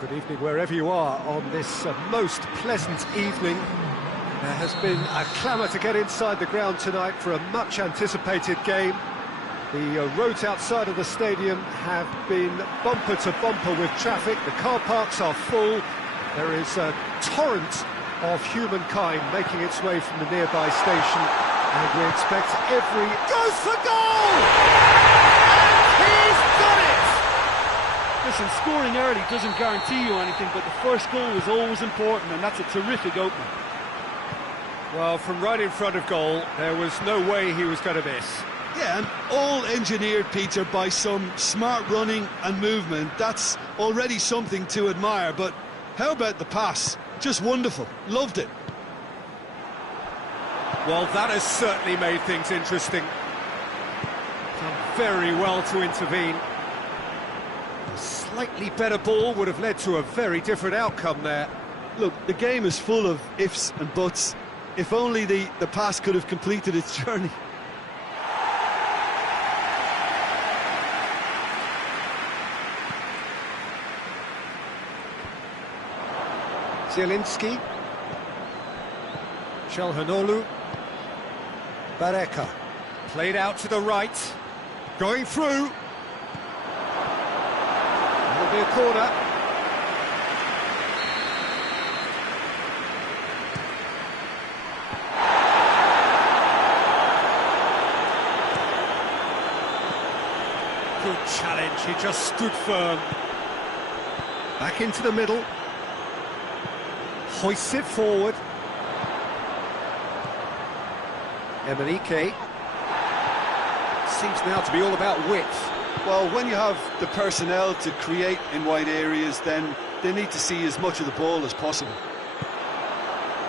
Good evening wherever you are on this most pleasant evening. There has been a clamour to get inside the ground tonight for a much-anticipated game. The roads outside of the stadium have been bumper to bumper with traffic. The car parks are full. There is a torrent of humankind making its way from the nearby station, and we expect every... Goes for goal! And he's done it! Listen, scoring early doesn't guarantee you anything, but the first goal is always important, and that's a terrific opener. Well, from right in front of goal, there was no way he was going to miss. Yeah, and all engineered, Peter, by some smart running and movement. That's already something to admire, but how about the pass? Just wonderful. Loved it. Well, that has certainly made things interesting. Done very well to intervene. A slightly better ball would have led to a very different outcome there. Look, the game is full of ifs and buts. If only the pass could have completed its journey. Zielinski, Çalhanoğlu, Bareka, played out to the right, going through. That'll be a corner. Good challenge, he just stood firm. Back into the middle. Hoists it forward. Emenike. Seems now to be all about width. Well, when you have the personnel to create in wide areas, then they need to see as much of the ball as possible.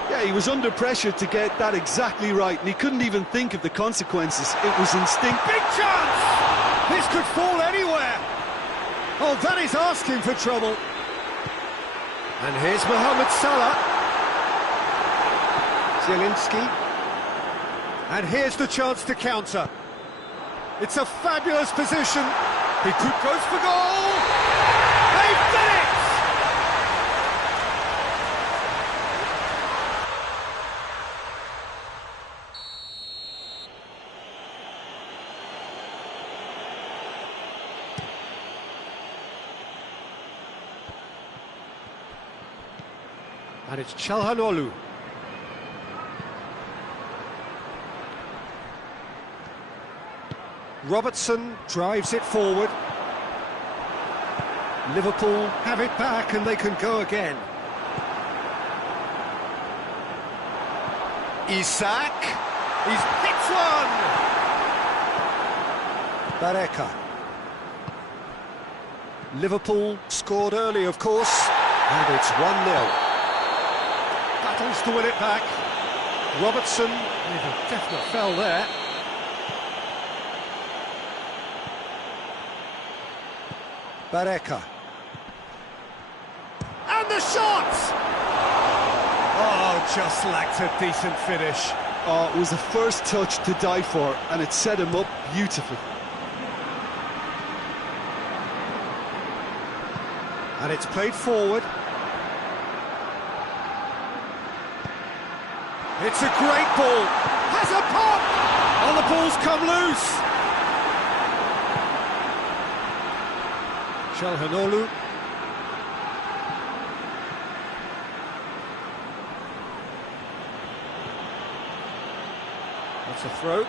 Yeah, he was under pressure to get that exactly right, and he couldn't even think of the consequences. It was instinct. Big chance! This could fall anywhere. Oh, that is asking for trouble. And here's Mohamed Salah. Zielinski. And here's the chance to counter. It's a fabulous position. He could go for goal. They've done it! And it's Çalhanoğlu. Robertson drives it forward. Liverpool have it back and they can go again. Isak. He's hit one! Bareka. Liverpool scored early, of course, and it's 1-0. Battles to win it back. Robertson with a definite foul there. Bareka. And the shot! Oh, just lacked a decent finish. Oh, it was a first touch to die for, and it set him up beautifully. And it's played forward. It's a great ball. Has a pop! Oh, the ball's come loose. Çalhanoğlu. That's a throw.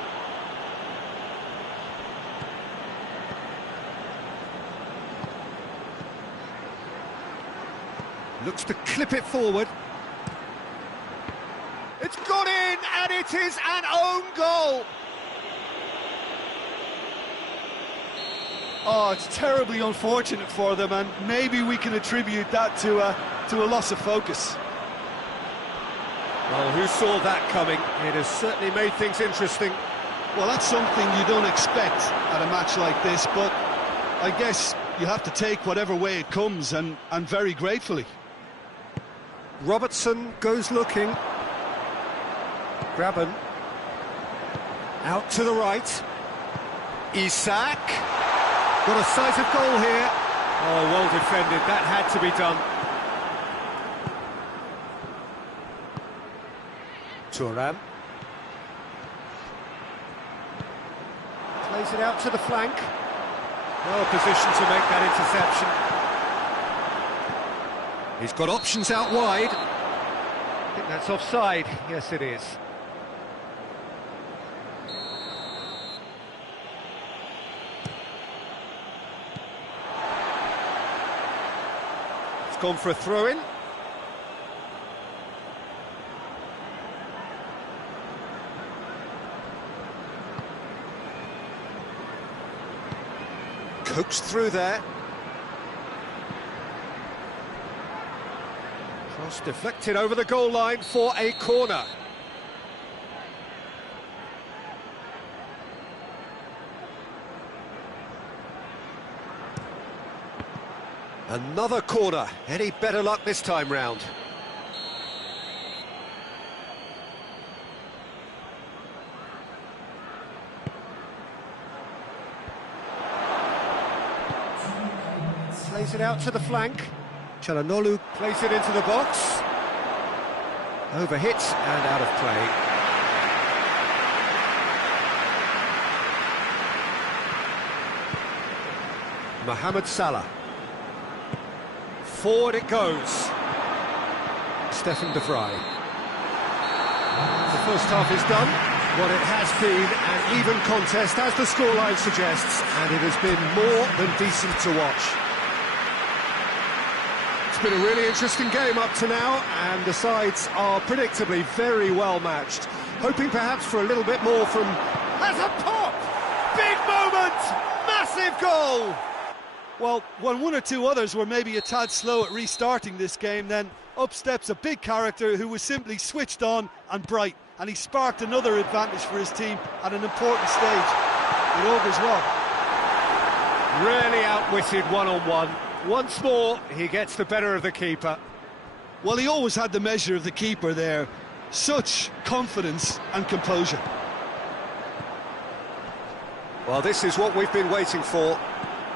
Looks to clip it forward. It's gone in, and it is an own goal. Oh, it's terribly unfortunate for them, and maybe we can attribute that to a loss of focus. Well, who saw that coming? It has certainly made things interesting. Well, that's something you don't expect at a match like this, but I guess you have to take whatever way it comes, and very gratefully. Robertson goes looking. Graben. Out to the right. Isak. Got a sight of goal here. Oh, well defended. That had to be done. Thuram. Plays it out to the flank. Well positioned to make that interception. He's got options out wide. I think that's offside. Yes, it is. It's gone for a throw-in. Coaxed through there. Cross deflected over the goal line for a corner. Another corner. Any better luck this time round? Plays it out to the flank. Çalhanoğlu plays it into the box. Overhit and out of play. Mohamed Salah. Forward it goes. Stefan de Vrij. The first half is done. What it has been an even contest, as the scoreline suggests, and it has been more than decent to watch. It's been a really interesting game up to now, and the sides are predictably very well matched. Hoping perhaps for a little bit more from... Has a pop! Big moment! Massive goal! Well, when one or two others were maybe a tad slow at restarting this game, then up steps a big character who was simply switched on and bright, and he sparked another advantage for his team at an important stage. It augurs well. Really outwitted one-on-one. Once more, he gets the better of the keeper. Well, he always had the measure of the keeper there. Such confidence and composure. Well, this is what we've been waiting for.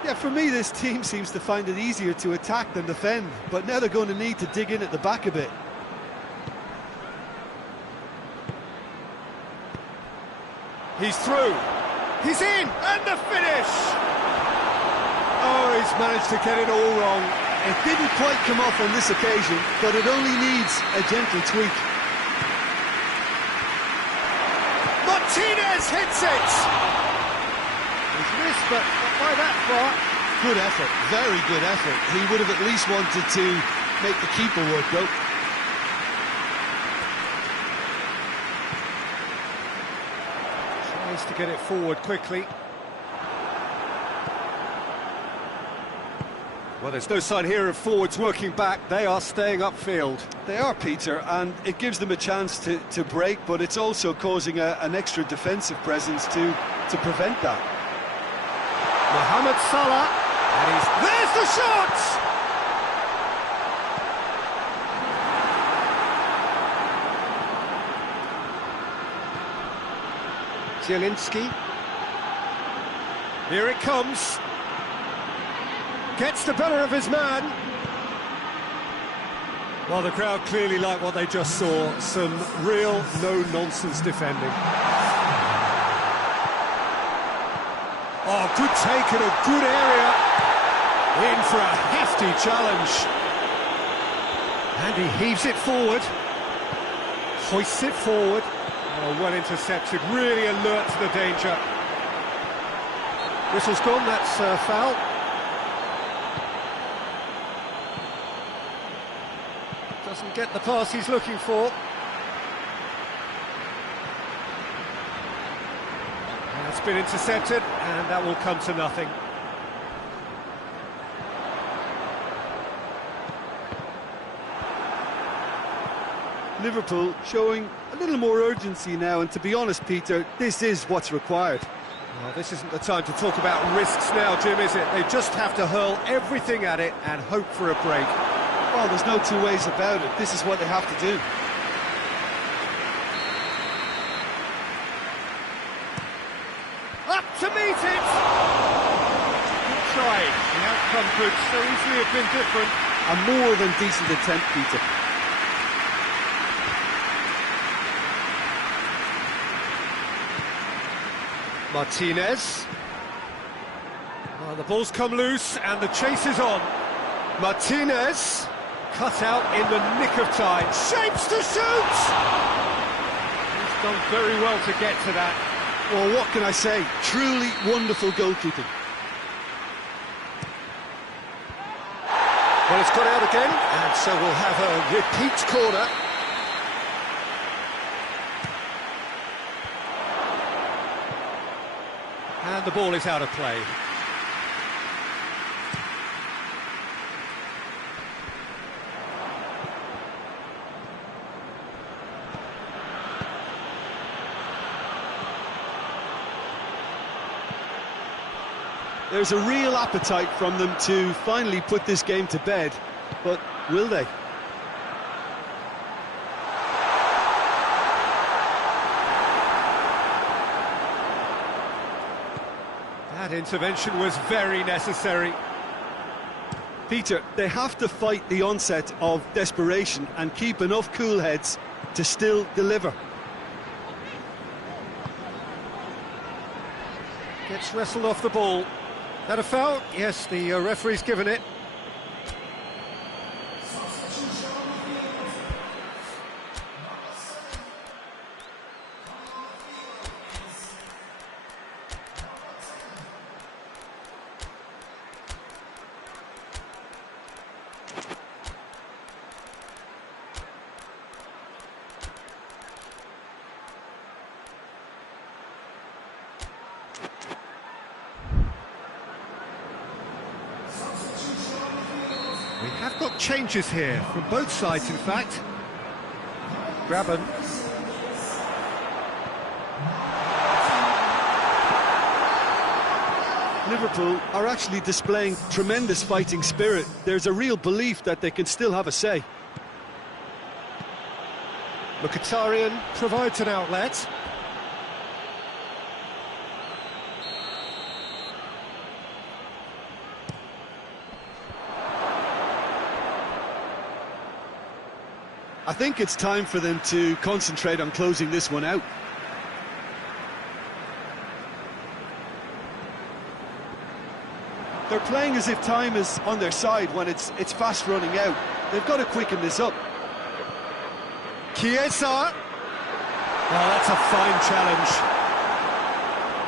Yeah, for me, this team seems to find it easier to attack than defend, but now they're going to need to dig in at the back a bit. He's through. He's in, and the finish! Oh, he's managed to get it all wrong. It didn't quite come off on this occasion, but it only needs a gentle tweak. Martinez hits it! He's missed, but not by that far. Good effort, very good effort. He would have at least wanted to make the keeper work, though. Tries to get it forward quickly. Well, there's no sign here of forwards working back. They are staying upfield. They are, Peter, and it gives them a chance to break, but it's also causing an extra defensive presence to prevent that. Mohamed Salah, and there's the shot! Zielinski. Here it comes. Gets the better of his man. Well, the crowd clearly like what they just saw. Some real no-nonsense defending. Oh, good take in a good area. In for a hefty challenge. And he heaves it forward. Hoists it forward. Oh, well intercepted, really alert to the danger. Whistle's gone, that's foul. Doesn't get the pass he's looking for. It's been intercepted, and that will come to nothing. Liverpool showing a little more urgency now, and to be honest, Peter, this is what's required. Well, this isn't the time to talk about risks now, Jim, is it? They just have to hurl everything at it and hope for a break. Well, there's no two ways about it. This is what they have to do. Up to meet it! Good try. The outcome could so easily have been different. A more than decent attempt, Peter. Martinez. Oh, the ball's come loose and the chase is on. Martinez, cut out in the nick of time. Shapes to shoot! He's done very well to get to that. Well, what can I say? Truly wonderful goalkeeping. Well, it's got out again, and so we'll have a repeat corner. And the ball is out of play. There's a real appetite from them to finally put this game to bed, but will they? That intervention was very necessary. Peter, they have to fight the onset of desperation and keep enough cool heads to still deliver. Gets wrestled off the ball. That a foul? Yes, the referee's given it. We have got changes here, from both sides in fact. Graben. Liverpool are actually displaying tremendous fighting spirit. There's a real belief that they can still have a say. Mkhitaryan provides an outlet. I think it's time for them to concentrate on closing this one out. They're playing as if time is on their side when it's fast running out. They've got to quicken this up. Chiesa. Oh, that's a fine challenge.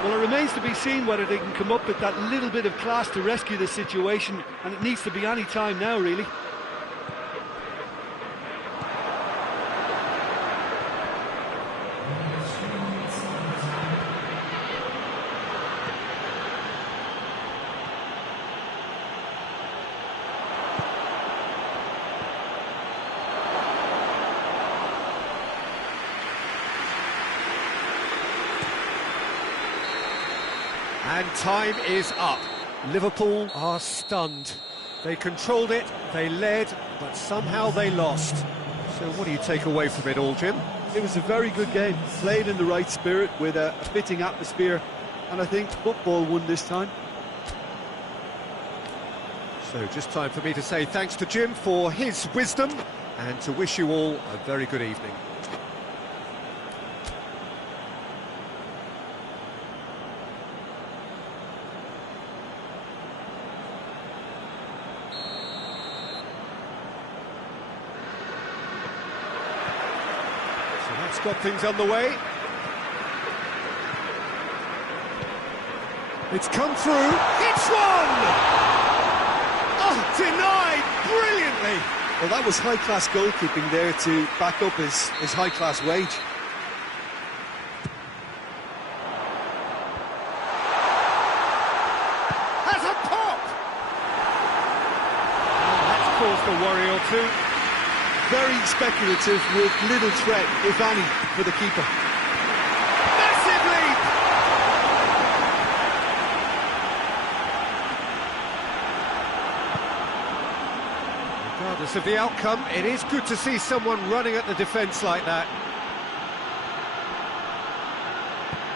Well, it remains to be seen whether they can come up with that little bit of class to rescue the situation, and it needs to be any time now, really. And time is up. Liverpool are stunned. They controlled it, they led, but somehow they lost. So what do you take away from it all, Jim? It was a very good game, played in the right spirit with a fitting atmosphere, and I think football won this time. So just time for me to say thanks to Jim for his wisdom and to wish you all a very good evening. That's got things underway. It's come through. It's one! Oh, denied brilliantly. Well, that was high-class goalkeeping there to back up his high-class wage. Has a pop! Oh, that's caused a worry or two. Very speculative with little threat, if any, for the keeper. Massive leap! Regardless of the outcome, it is good to see someone running at the defence like that.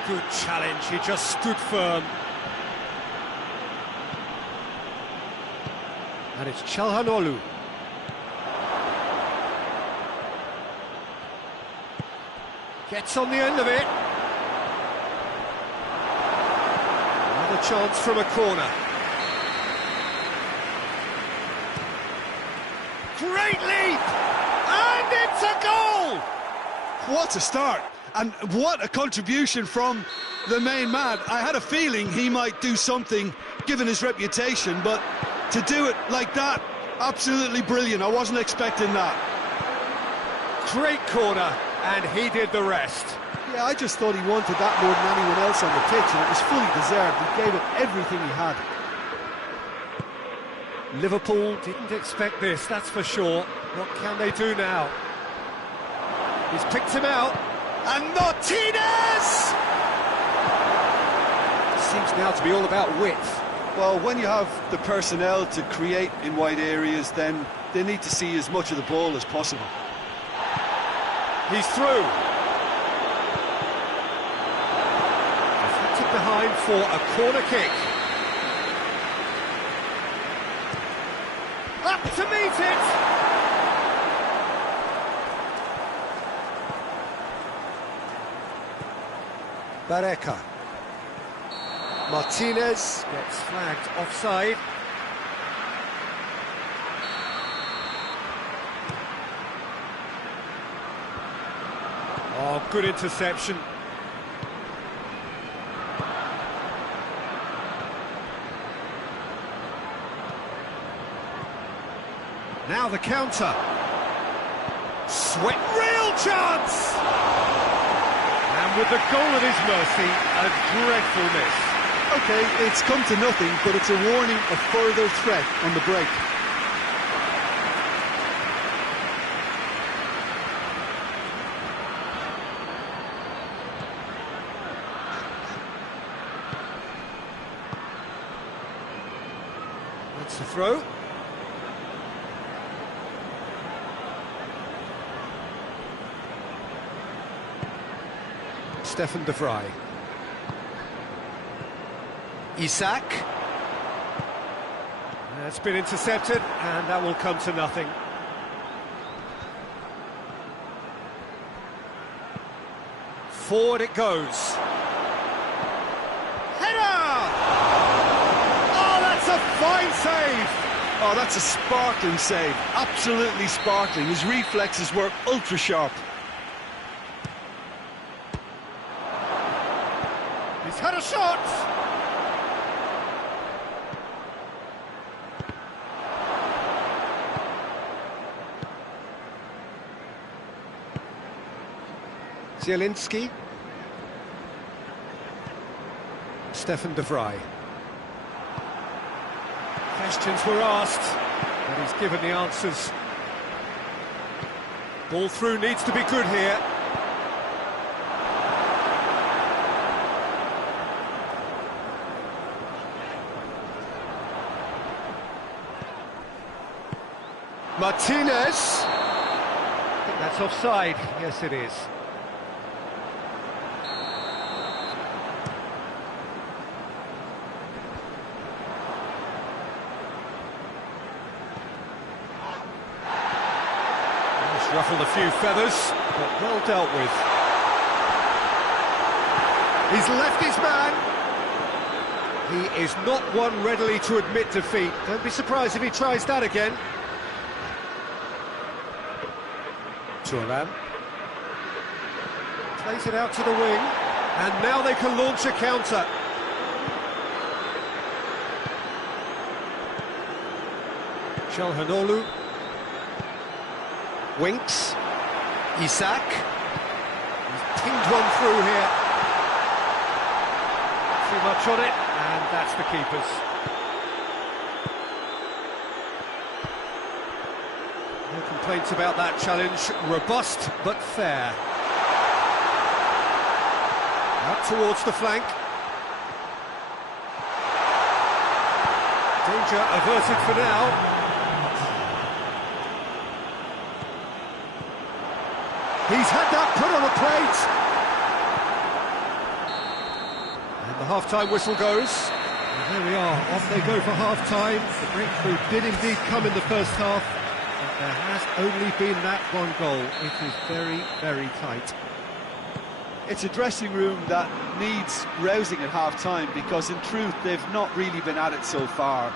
Good challenge, he just stood firm. And it's Çalhanoğlu. Gets on the end of it. chance from a corner. Great leap! And it's a goal! What a start! And what a contribution from the main man. I had a feeling he might do something, given his reputation, but to do it like that, absolutely brilliant. I wasn't expecting that. Great corner, and he did the rest. Yeah, I just thought he wanted that more than anyone else on the pitch, and it was fully deserved. He gave it everything he had. Liverpool didn't expect this, that's for sure. What can they do now? He's picked him out, and Martinez! Seems now to be all about width. Well, when you have the personnel to create in wide areas, then they need to see as much of the ball as possible. He's through. Deflected behind for a corner kick. Up to meet it! Barreca. Martinez gets flagged offside. Oh, good interception. Now the counter. Sweat, real chance! And with the goal at his mercy, a dreadful miss. OK, it's come to nothing, but it's a warning of further threat on the break. That's the throw. Stefan de Vrij. Isak. That's been intercepted, and that will come to nothing. Forward it goes. Header! Oh, that's a fine save! Oh, that's a sparkling save. Absolutely sparkling. His reflexes were ultra sharp. He's had a shot! Zielinski. Stefan de Vrij. Questions were asked, but he's given the answers. Ball through needs to be good here. Martinez. I think that's offside. Yes, it is. Just ruffled a few feathers, but well dealt with. He's left his man. He is not one readily to admit defeat. Don't be surprised if he tries that again. Lawan plays it out to the wing, and now they can launch a counter. Çalhanoğlu. Winks. Isak. He's pinged one through here. Too much on it, and that's the keeper's. No complaints about that challenge. Robust but fair. Out towards the flank. Danger averted for now. He's had that put on a plate. And the half-time whistle goes. And there we are, off they go for half-time. The breakthrough did indeed come in the first half. But there has only been that one goal. It is very, very tight. It's a dressing room that needs rousing at half-time, because in truth they've not really been at it so far.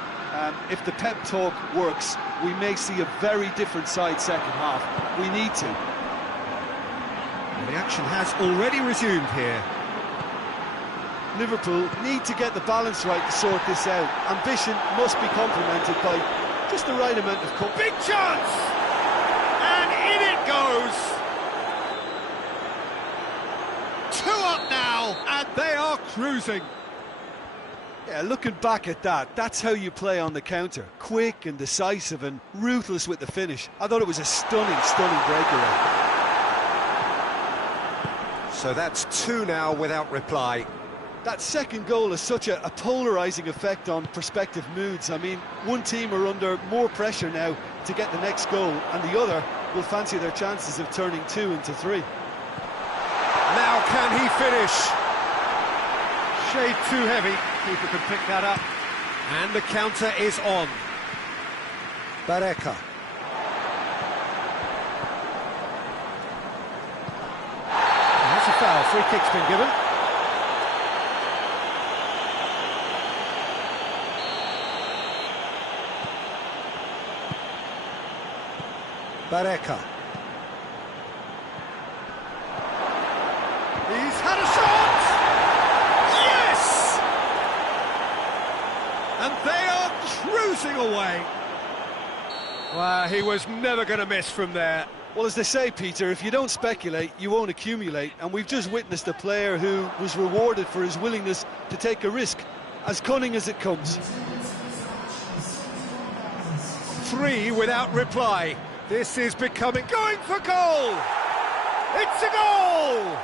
If the pep talk works, we may see a very different side second half. We need to. And the action has already resumed here. Liverpool need to get the balance right to sort this out. Ambition must be complemented by just the right amount of courage. Big chance! And in it goes! 2 up now, and they are cruising. Yeah, looking back at that, that's how you play on the counter. Quick and decisive and ruthless with the finish. I thought it was a stunning, stunning breakaway. So that's 2 now without reply. That second goal has such a polarising effect on prospective moods. I mean, one team are under more pressure now to get the next goal, and the other will fancy their chances of turning 2 into 3. Now can he finish? Shade too heavy. Keeper can pick that up. And the counter is on. Bareka. That's a foul. Free kick's been given. Bareka. He's had a shot! Yes! And they are cruising away. Well, he was never going to miss from there. Well, as they say, Peter, if you don't speculate, you won't accumulate. And we've just witnessed a player who was rewarded for his willingness to take a risk, as cunning as it comes. 3 without reply. This is becoming... Going for goal! It's a goal!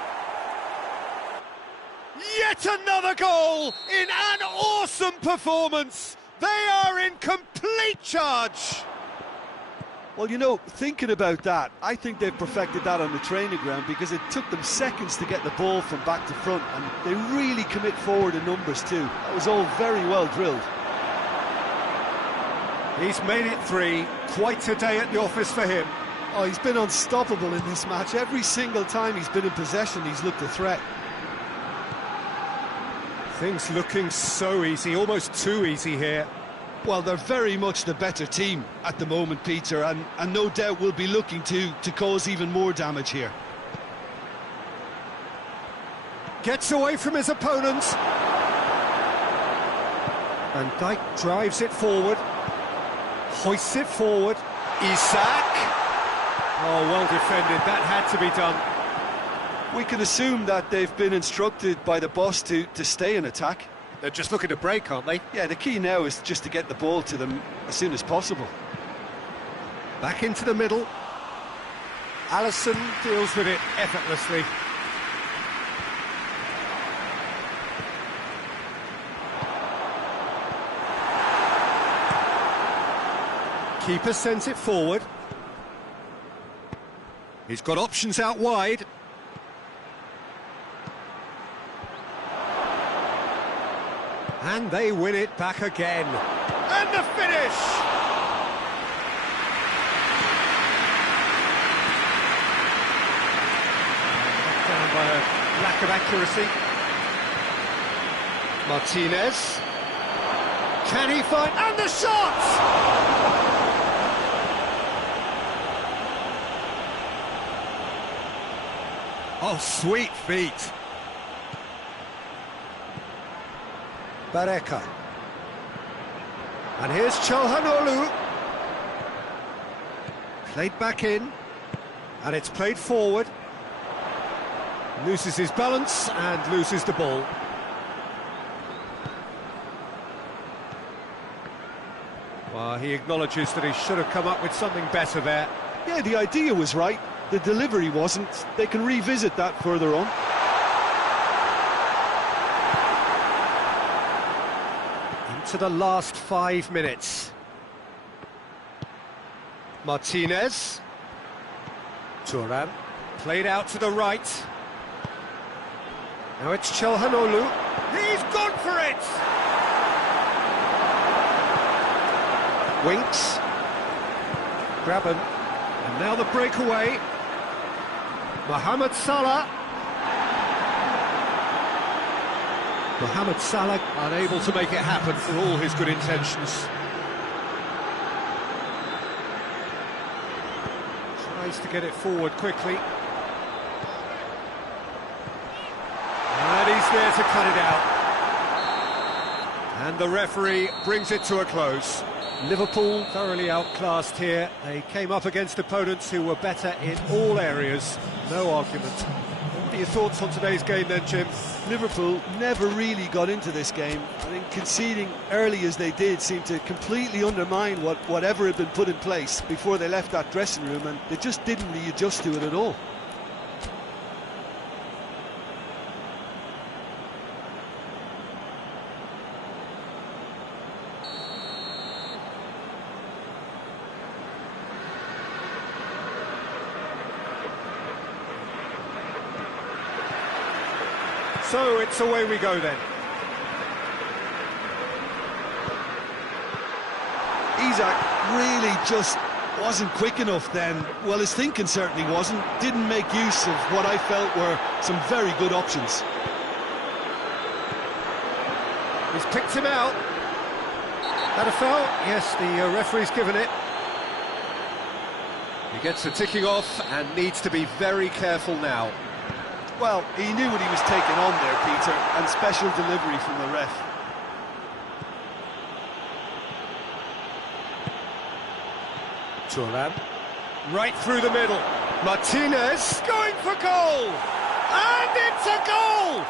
Yet another goal in an awesome performance. They are in complete charge. Well, you know, thinking about that, I think they've perfected that on the training ground, because it took them seconds to get the ball from back to front, and they really commit forward in numbers too. That was all very well drilled. He's made it 3. Quite a day at the office for him. Oh, he's been unstoppable in this match. Every single time he's been in possession, he's looked a threat. Things looking so easy, almost too easy here. Well, they're very much the better team at the moment, Peter, and no doubt will be looking to cause even more damage here. Gets away from his opponent. Van Dijk drives it forward. Hoists it forward. Isak. Oh, well defended. That had to be done. We can assume that they've been instructed by the boss to stay in attack. They're just looking to break, aren't they? Yeah, the key now is just to get the ball to them as soon as possible. Back into the middle. Alisson deals with it effortlessly. Keeper sends it forward. He's got options out wide. And they win it back again. And the finish! Down by a lack of accuracy. Martinez. Can he find... And the shot! Oh, sweet feet. Bareka. And here's Çalhanoğlu. Played back in. And it's played forward. Loses his balance and loses the ball. Well, he acknowledges that he should have come up with something better there. Yeah, the idea was right. The delivery wasn't. They can revisit that further on. Into the last 5 minutes. Martinez. Thuram. Played out to the right. Now it's Çalhanoğlu. He's gone for it! Winks. Graben. And now the breakaway. Mohamed Salah. Mohamed Salah unable to make it happen for all his good intentions. Tries to get it forward quickly. And he's there to cut it out. And the referee brings it to a close. Liverpool thoroughly outclassed here. They came up against opponents who were better in all areas. No argument. What are your thoughts on today's game then, Jim? Liverpool never really got into this game. I think conceding early as they did seemed to completely undermine whatever had been put in place before they left that dressing room, and they just didn't readjust to it at all. So it's away we go then. Isaac really just wasn't quick enough then. Well, his thinking certainly wasn't. Didn't make use of what I felt were some very good options. He's picked him out. That a foul? Yes, the referee's given it. He gets the ticking off and needs to be very careful now. Well, he knew what he was taking on there, Peter, and special delivery from the ref. Turan, right through the middle. Martinez going for goal! And it's a goal!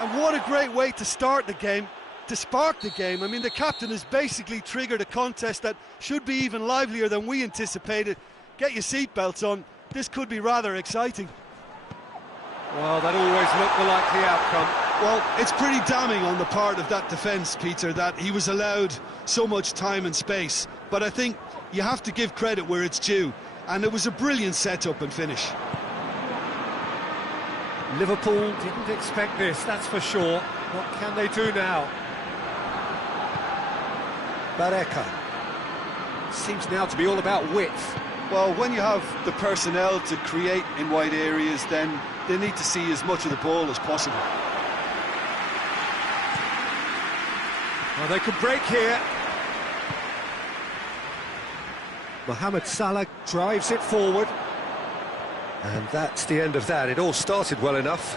And what a great way to start the game, to spark the game. I mean, the captain has basically triggered a contest that should be even livelier than we anticipated. Get your seatbelts on, this could be rather exciting. Well, that always looked the likely outcome. Well, it's pretty damning on the part of that defence, Peter, that he was allowed so much time and space. But I think you have to give credit where it's due, and it was a brilliant setup and finish. Liverpool didn't expect this, that's for sure. What can they do now? Barreca. Seems now to be all about width. Well, when you have the personnel to create in wide areas, then they need to see as much of the ball as possible. Well, they can break here. Mohamed Salah drives it forward. And that's the end of that. It all started well enough.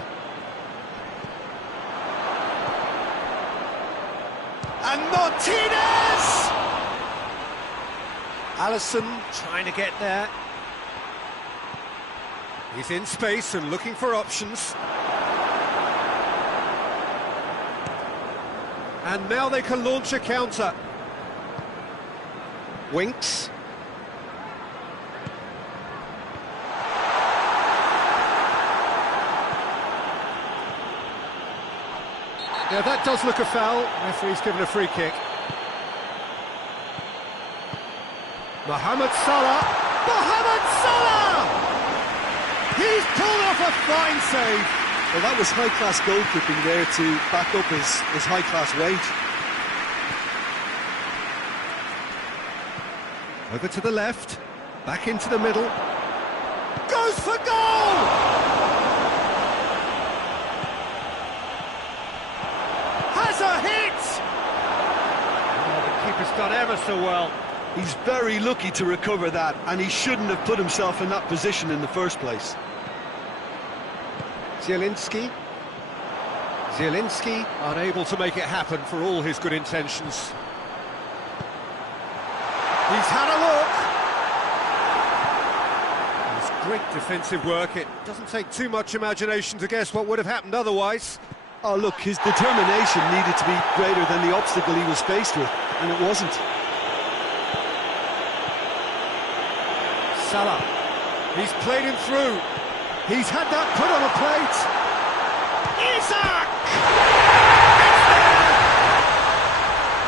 And Martinez! Alisson trying to get there. He's in space and looking for options. And now they can launch a counter. Winks. Yeah, that does look a foul. Referee's given a free kick. Mohamed Salah! Mohamed Salah! He's pulled off a fine save. Well, that was high-class goalkeeping there to back up his high-class wage. Over to the left, back into the middle. Goes for goal! Has a hit! Oh, the keeper's done ever so well. He's very lucky to recover that, and he shouldn't have put himself in that position in the first place. Zielinski unable to make it happen for all his good intentions. He's had a look. It's great defensive work. It doesn't take too much imagination to guess what would have happened otherwise. Oh, look, his determination needed to be greater than the obstacle he was faced with, and it wasn't. Salah, he's played him through. He's had that put on a plate. Isaac!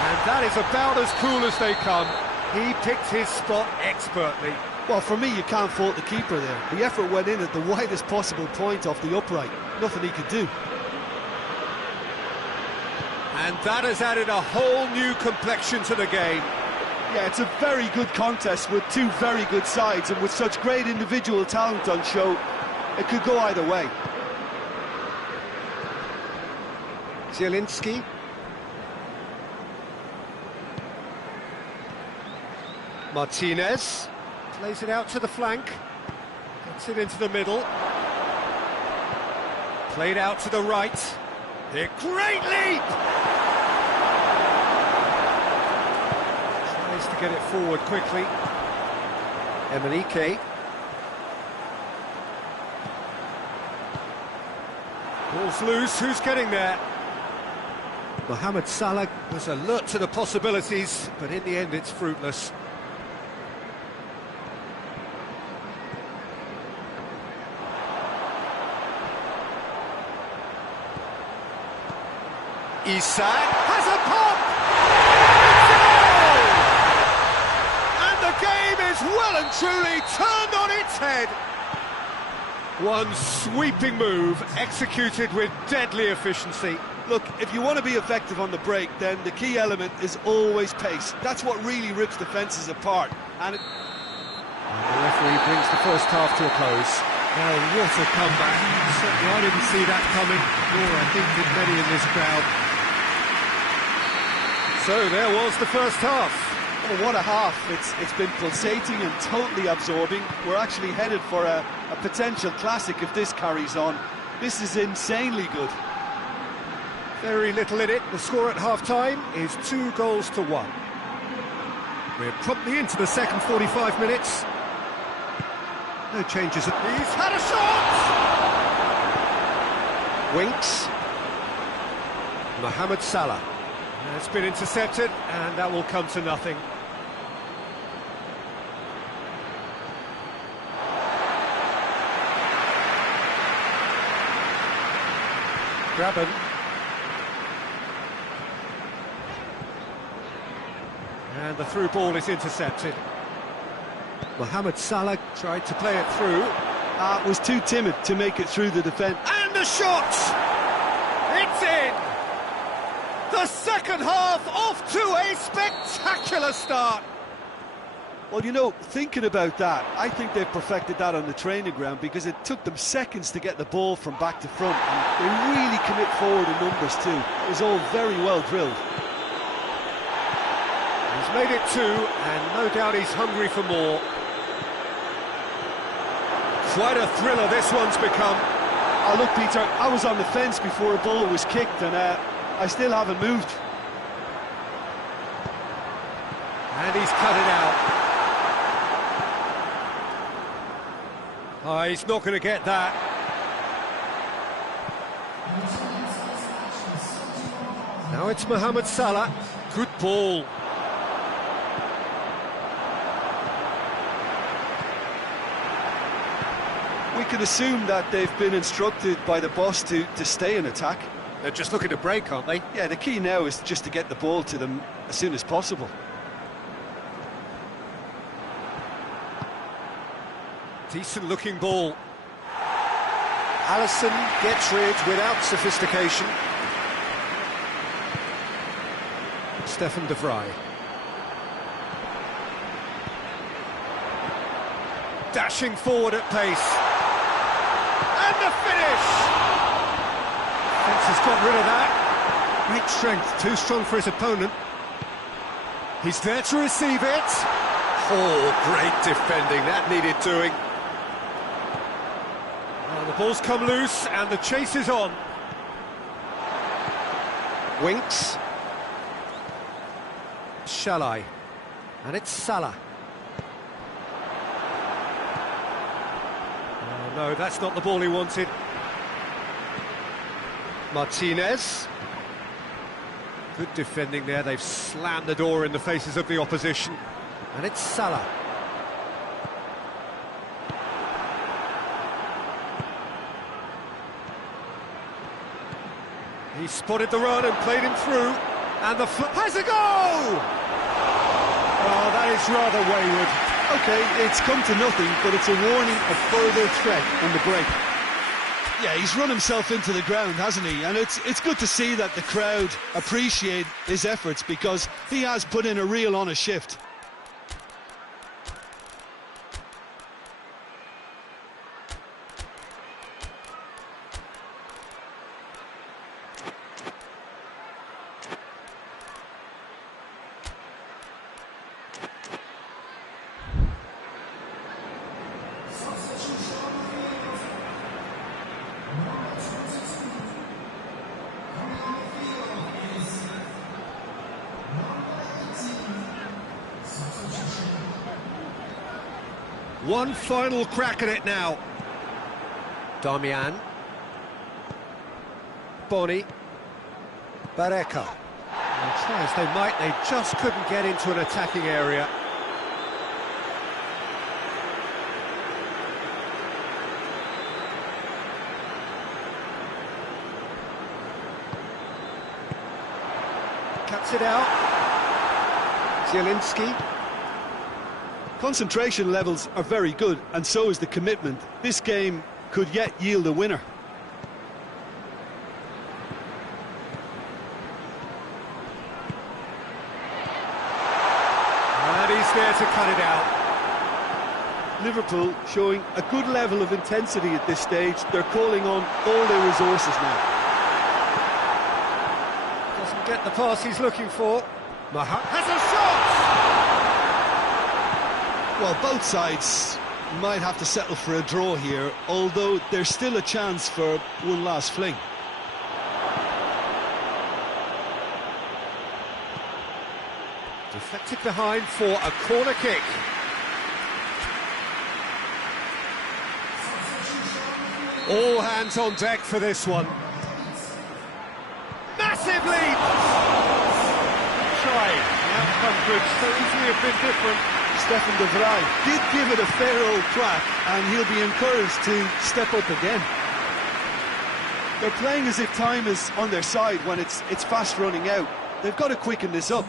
And that is about as cool as they come. He picked his spot expertly. Well, for me, you can't fault the keeper there. The effort went in at the widest possible point off the upright. Nothing he could do. And that has added a whole new complexion to the game. Yeah, it's a very good contest with two very good sides, and with such great individual talent on show, it could go either way. Zielinski. Martinez plays it out to the flank, gets it into the middle, played out to the right. A great leap! Tries to get it forward quickly. Emenike. Ball's loose, who's getting there? Mohamed Salah was alert to the possibilities, but in the end it's fruitless. Isak has a pop! And the game is well and truly turned on its head. One sweeping move, executed with deadly efficiency. Look, if you want to be effective on the break, then the key element is always pace. That's what really rips defences apart. And the referee brings the first half to a close. Now, what a comeback. Certainly I didn't see that coming, nor I think did many in this crowd. So there was the first half. Oh, what a half. It's been pulsating and totally absorbing. We're actually headed for a potential classic if this carries on. This is insanely good. Very little in it. The score at half-time is 2-1. We're promptly into the second 45 minutes. No changes. He's had a shot! Winks. Mohamed Salah. It's been intercepted, and that will come to nothing. Graben. And the through ball is intercepted. Mohamed Salah tried to play it through. Was too timid to make it through the defence. And the shot! It's in! The second half off to a spectacular start. Well, you know, thinking about that, I think they've perfected that on the training ground because it took them seconds to get the ball from back to front, and they really commit forward in numbers too. It was all very well drilled. He's made it 2, and no doubt he's hungry for more. Quite a thriller this one's become. Oh, look, Peter, I was on the fence before a ball was kicked, and I still haven't moved. And he's cut it out. Oh, he's not going to get that. Now it's Mohamed Salah. Good ball. We can assume that they've been instructed by the boss to stay in attack. They're just looking to break, aren't they? Yeah, the key now is just to get the ball to them as soon as possible. Decent looking ball. Alisson gets rid without sophistication. Stefan de Vrij. Dashing forward at pace. And the finish! Fence has got rid of that. Great strength, too strong for his opponent. He's there to receive it. Oh, great defending, that needed doing. The ball's come loose and the chase is on. Winks. Shalai. And it's Salah. Oh no, that's not the ball he wanted. Martinez. Good defending there, they've slammed the door in the faces of the opposition. And it's Salah. He spotted the run and played him through, and the has a goal! Oh, that is rather wayward. Okay, it's come to nothing, but it's a warning of further threat on the break. Yeah, he's run himself into the ground, hasn't he? And it's good to see that the crowd appreciate his efforts because he has put in a real honest shift. One final crack at it now. Damian. Boni. Bareka. And try as they might, they just couldn't get into an attacking area. Cuts it out. Zielinski. Concentration levels are very good, and so is the commitment. This game could yet yield a winner. And he's there to cut it out. Liverpool showing a good level of intensity at this stage. They're calling on all their resources now. Doesn't get the pass he's looking for. Maha has a shot! Well, both sides might have to settle for a draw here, although there's still a chance for one last fling. Deflected behind for a corner kick. All hands on deck for this one. Massive lead! Try. The outcome could so easily have been different. Stefan de Vrij did give it a fair old crack, and he'll be encouraged to step up again. They're playing as if time is on their side when it's fast running out. They've got to quicken this up.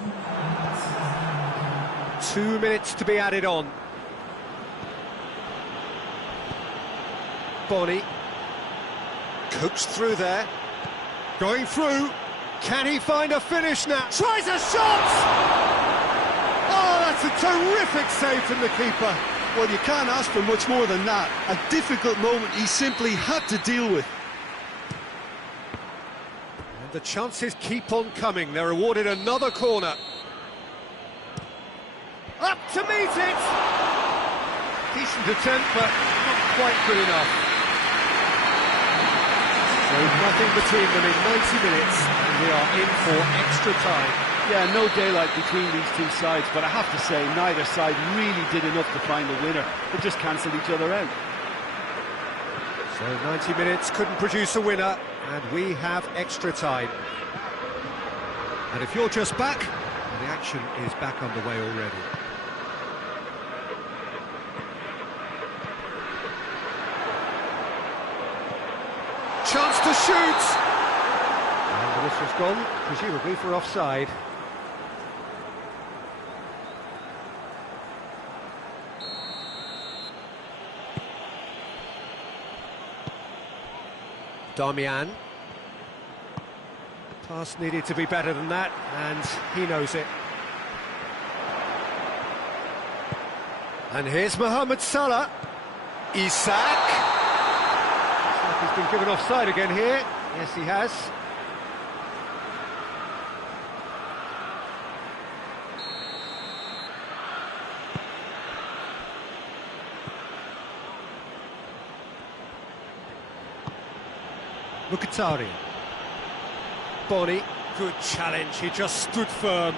2 minutes to be added on. Boni. Coaxed through there. Going through. Can he find a finish now? Tries a shot! Oh, that's a terrific save from the keeper. Well, you can't ask for much more than that. A difficult moment he simply had to deal with. And the chances keep on coming. They're awarded another corner. Up to meet it! Decent attempt, but not quite good enough. So nothing between them in 90 minutes, and we are in for extra time. Yeah, no daylight between these two sides, but I have to say, neither side really did enough to find a winner. They just cancelled each other out. So 90 minutes couldn't produce a winner, and we have extra time. And if you're just back, the action is back underway already. Chance to shoot! And the whistle's gone, presumably for offside. Damian. Pass needed to be better than that, and he knows it. And here's Mohamed Salah. Isak. Looks like he's been given offside again here. Yes, he has. Mkhitaryan. Boni, good challenge, he just stood firm.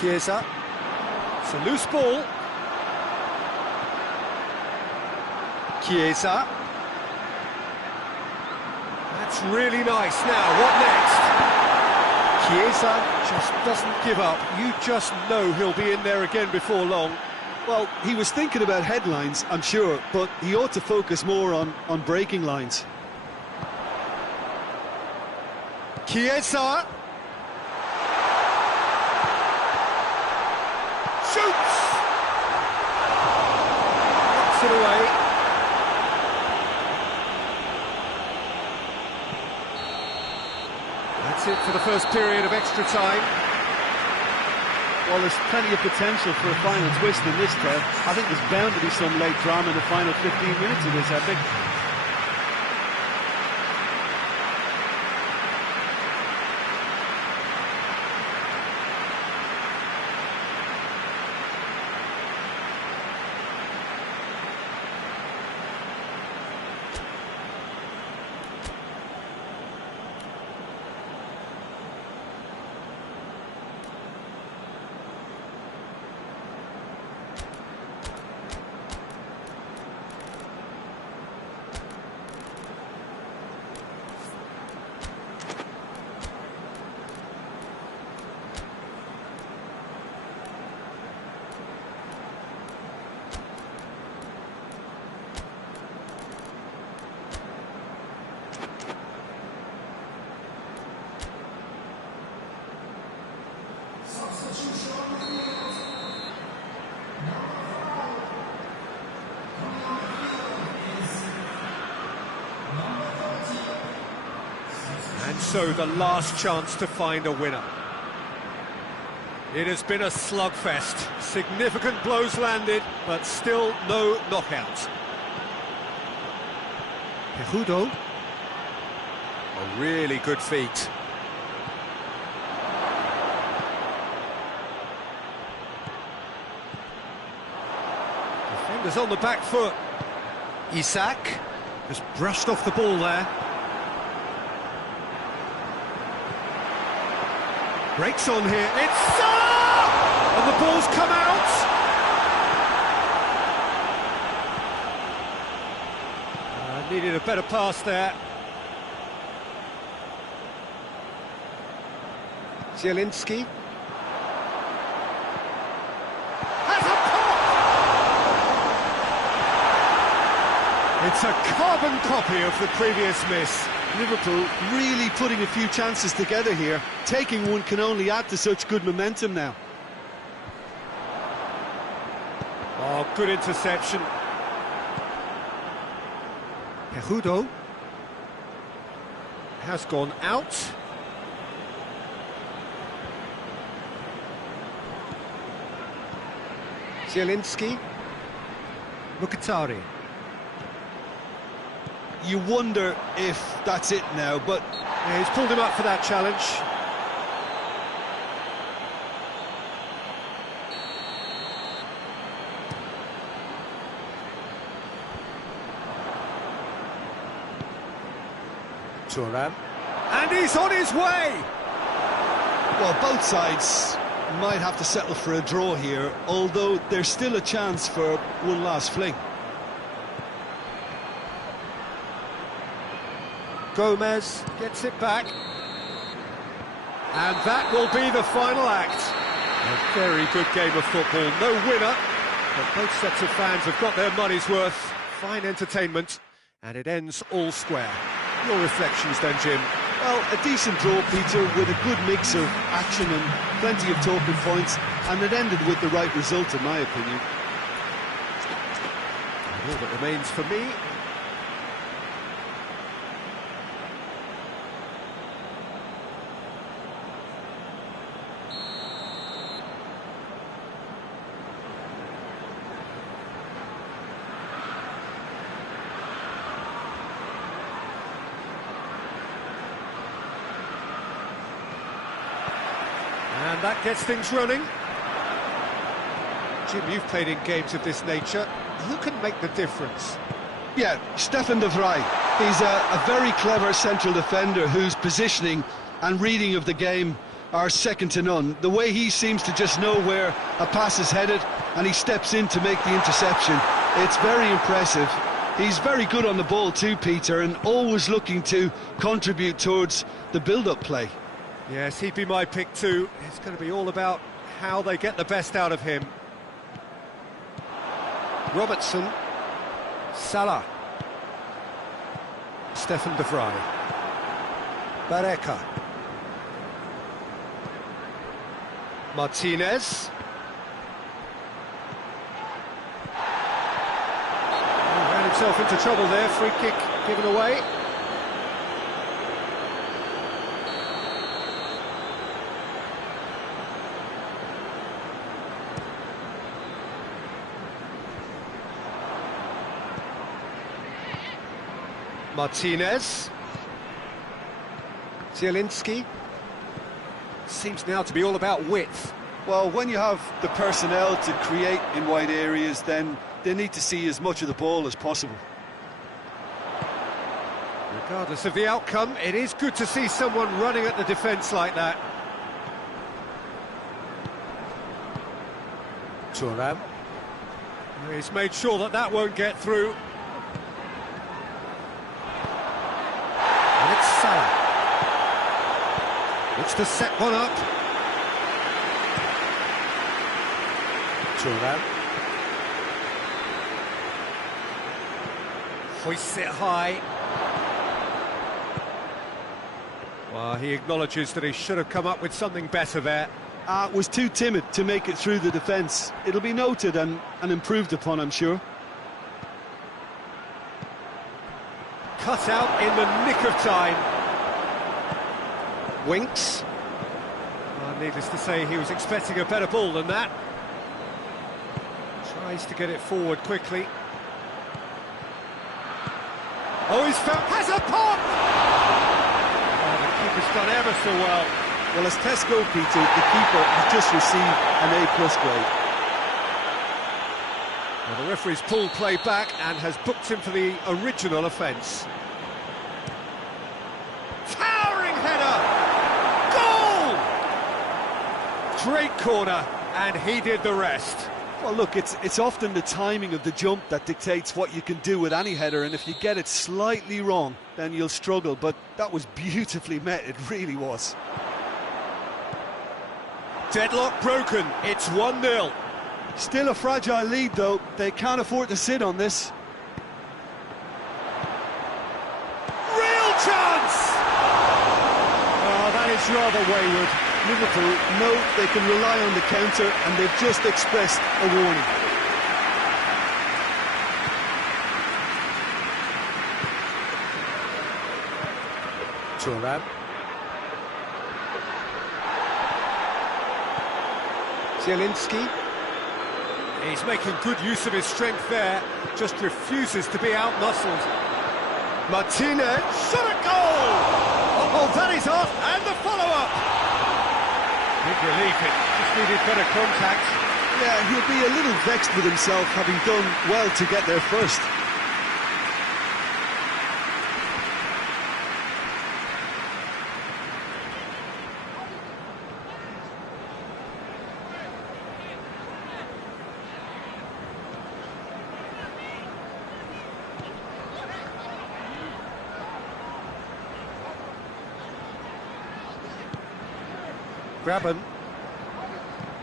Chiesa. It's a loose ball. Chiesa. That's really nice. Now, what next? Chiesa just doesn't give up. You just know he'll be in there again before long. Well, he was thinking about headlines, I'm sure, but he ought to focus more on breaking lines. Chiesa. Shoots! Knocks it away. That's it for the first period of extra time. Well, there's plenty of potential for a final twist in this tale. I think there's bound to be some late drama in the final 15 minutes of this epic. And so the last chance to find a winner. It has been a slugfest. Significant blows landed, but still no knockout. Pejudo. A really good feat. Defenders on the back foot. Isak has brushed off the ball there. Breaks on here. It's Salah! And the ball's come out. Needed a better pass there. Zielinski. Has a pop! It's a carbon copy of the previous miss. Liverpool really putting a few chances together here. Taking one can only add to such good momentum now. Oh, good interception. Pejudo has gone out. Zielinski. Mkhitaryan. You wonder if that's it now, but... Yeah, he's pulled him up for that challenge. Thuram. And he's on his way! Well, both sides might have to settle for a draw here, although there's still a chance for one last fling. Gomez gets it back. And that will be the final act. A very good game of football. No winner, but both sets of fans have got their money's worth. Fine entertainment, and it ends all square. Your reflections then, Jim? Well, a decent draw, Peter, with a good mix of action and plenty of talking points, and it ended with the right result, in my opinion. All that remains for me and that gets things running. Jim, you've played in games of this nature. Who can make the difference? Yeah, Stefan de Vrij. He's a very clever central defender whose positioning and reading of the game are second to none. The way he seems to just know where a pass is headed and he steps in to make the interception, it's very impressive. He's very good on the ball too, Peter, and always looking to contribute towards the build-up play. Yes, he'd be my pick too. It's going to be all about how they get the best out of him. Robertson. Salah. Stefan de Vrij. Barreca. Martinez. He ran himself into trouble there. Free kick given away. Martinez. Zielinski. Seems now to be all about width. Well, when you have the personnel to create in wide areas, then they need to see as much of the ball as possible. Regardless of the outcome, it is good to see someone running at the defence like that. Thuram. He's made sure that that won't get through. And it's Salah. Looks to set one up. Thuram. Hoists it high. Well, he acknowledges that he should have come up with something better there. Was too timid to make it through the defence. It'll be noted and improved upon, I'm sure. Cut out in the nick of time. Winks. Needless to say, he was expecting a better ball than that. Tries to get it forward quickly. Oh, has a pop! Oh, the keeper's done ever so well. Well, as tests go, Peter, the keeper has just received an A+ grade. Well, the referee's pulled play back and has booked him for the original offence. Towering header! Goal! Great corner, and he did the rest. Well, look, it's often the timing of the jump that dictates what you can do with any header, and if you get it slightly wrong, then you'll struggle, but that was beautifully met, it really was. Deadlock broken, it's 1-0. Still a fragile lead, though. They can't afford to sit on this. Real chance! Oh, that is rather wayward. Liverpool know they can rely on the counter, and they've just expressed a warning. Thuram. Zielinski. He's making good use of his strength there, just refuses to be out-muscled. Martinez, shot a goal! Oh, that is off, and the follow-up! Big relief, it just needed better contact. Yeah, he'll be a little vexed with himself, having done well to get there first. Graben.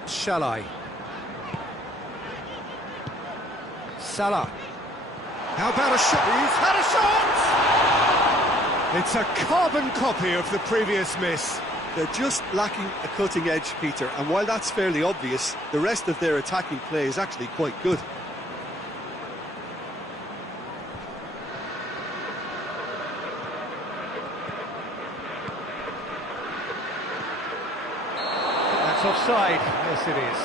Shalai. Salah. How about a shot? He's had a shot! It's a carbon copy of the previous miss. They're just lacking a cutting edge, Peter, and while that's fairly obvious, the rest of their attacking play is actually quite good. Offside, yes it is.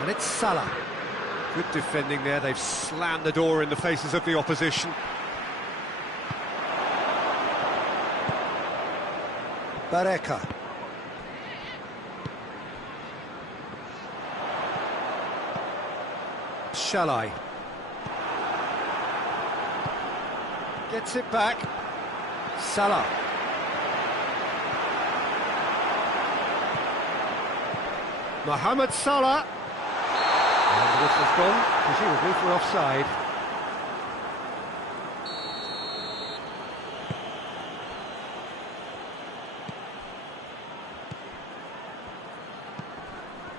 And it's Salah. Good defending there, they've slammed the door in the faces of the opposition. Bareka. Shalai gets it back. Salah. Mohamed Salah. And the whistle's gone, presumably for offside.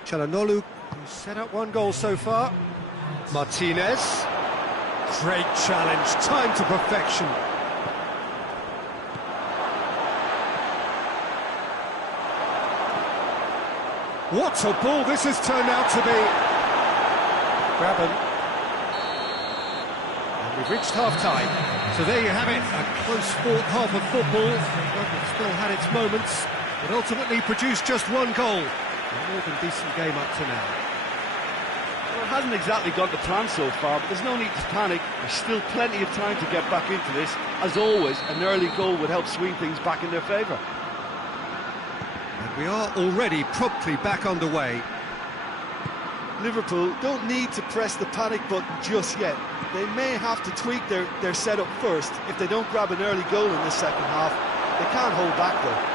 Çalhanoğlu, who's set up one goal so far. Martinez, great challenge, time to perfection. What a ball this has turned out to be. Graben. And we've reached half-time. So there you have it, a close fought half of football. It still had its moments, but ultimately produced just one goal. A more than decent game up to now. Well, it hasn't exactly got the plan so far, but there's no need to panic. There's still plenty of time to get back into this. As always, an early goal would help swing things back in their favour. And we are already promptly back underway. Liverpool don't need to press the panic button just yet. They may have to tweak their setup first. If they don't grab an early goal in the second half, they can't hold back though.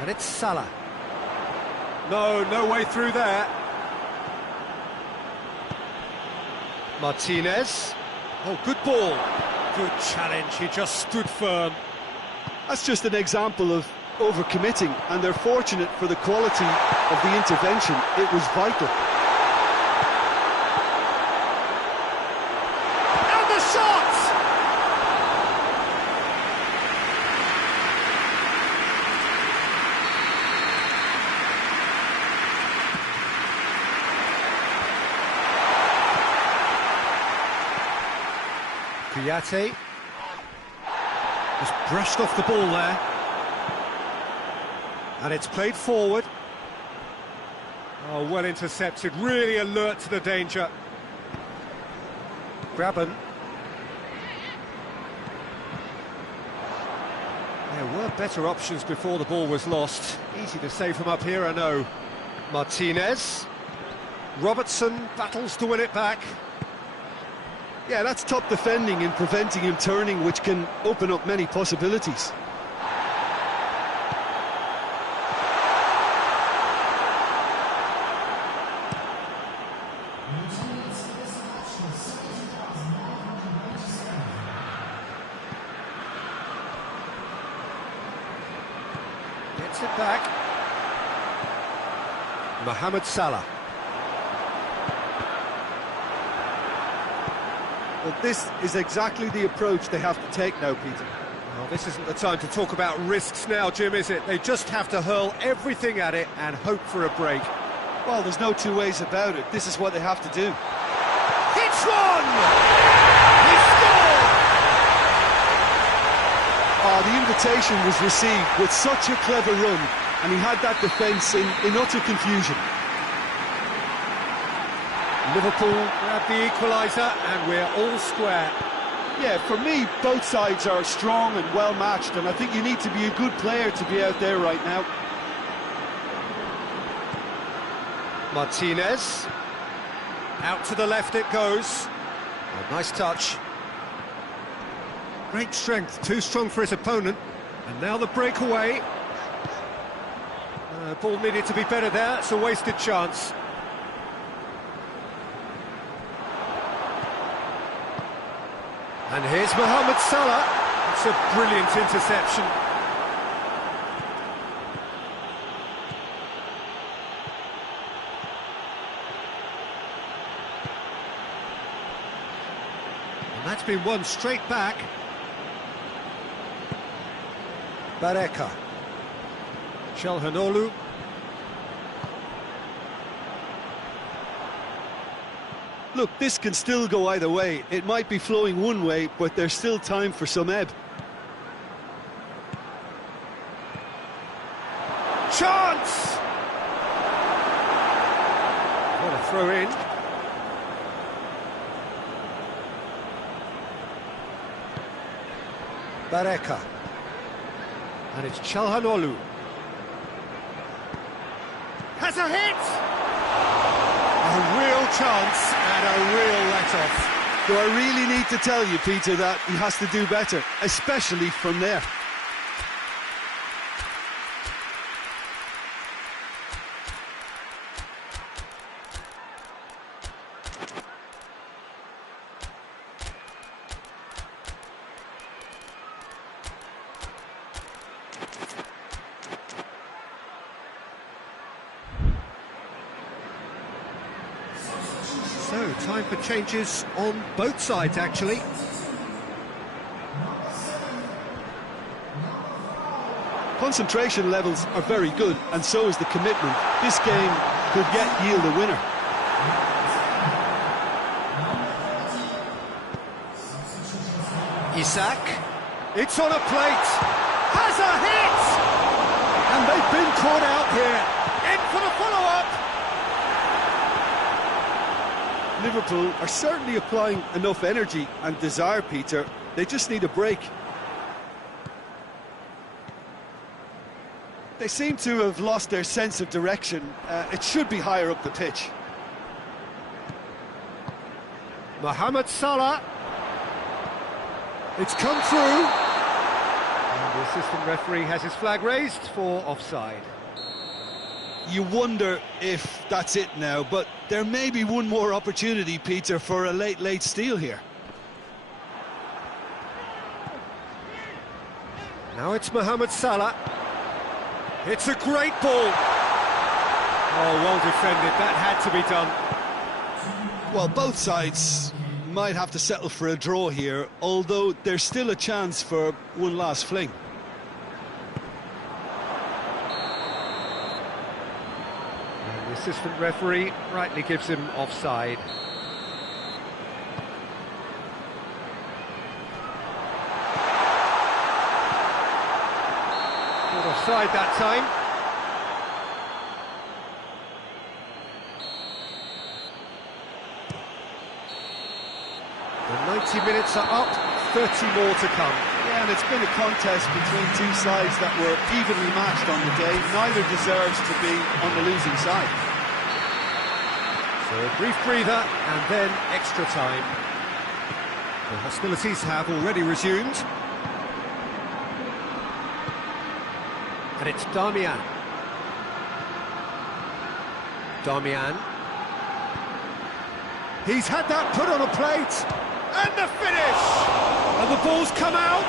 And it's Salah. No way through there. Martinez. Oh, good ball. Good challenge, he just stood firm. That's just an example of overcommitting, and they're fortunate for the quality of the intervention. It was vital. And the shot! Kuyate. Just brushed off the ball there. And it's played forward. Oh, well intercepted, really alert to the danger. Graben. There were better options before the ball was lost. Easy to save from up here, I know. Martinez. Robertson battles to win it back. Yeah, that's top defending and preventing him turning, which can open up many possibilities. Gets it back. Mohamed Salah. Well, this is exactly the approach they have to take now, Peter. Well, this isn't the time to talk about risks now, Jim, is it? They just have to hurl everything at it and hope for a break. Well, there's no two ways about it. This is what they have to do. Hits one! He scored! Oh, the invitation was received with such a clever run, and he had that defence in utter confusion. Liverpool grab the equaliser, and we're all square. Yeah, for me, both sides are strong and well matched, and I think you need to be a good player to be out there right now. Martinez. Out to the left it goes. A nice touch. Great strength, too strong for his opponent. And now the breakaway. Ball needed to be better there, it's a wasted chance. And here's Mohamed Salah. It's a brilliant interception. And that's been won straight back. Bareka. Çalhanoğlu. Look, this can still go either way. It might be flowing one way, but there's still time for some ebb. Chance! What a throw in. Bareka. And it's Çalhanoğlu. Has a hit! A real chance and a real let-off. Do I really need to tell you, Peter, that he has to do better, especially from there? So, time for changes on both sides, actually. Concentration levels are very good, and so is the commitment. This game could yet yield a winner. Isak. It's on a plate. Has a hit! And they've been caught out here. In for the follow-up. Liverpool are certainly applying enough energy and desire, Peter. They just need a break. They seem to have lost their sense of direction. It should be higher up the pitch. Mohamed Salah. It's come through. And the assistant referee has his flag raised for offside. You wonder if that's it now, but there may be one more opportunity, Peter, for a late steal here. Now it's Mohamed Salah. It's a great ball. Oh, well defended. That had to be done. Well, both sides might have to settle for a draw here, although there's still a chance for one last fling. And the assistant referee rightly gives him offside. Offside that time. The 90 minutes are up, 30 more to come. Yeah, and it's been a contest between two sides that were evenly matched on the day. Neither deserves to be on the losing side. So a brief breather and then extra time. The hostilities have already resumed. And it's Darmian. Darmian. He's had that put on a plate. And the finish! And the ball's come out.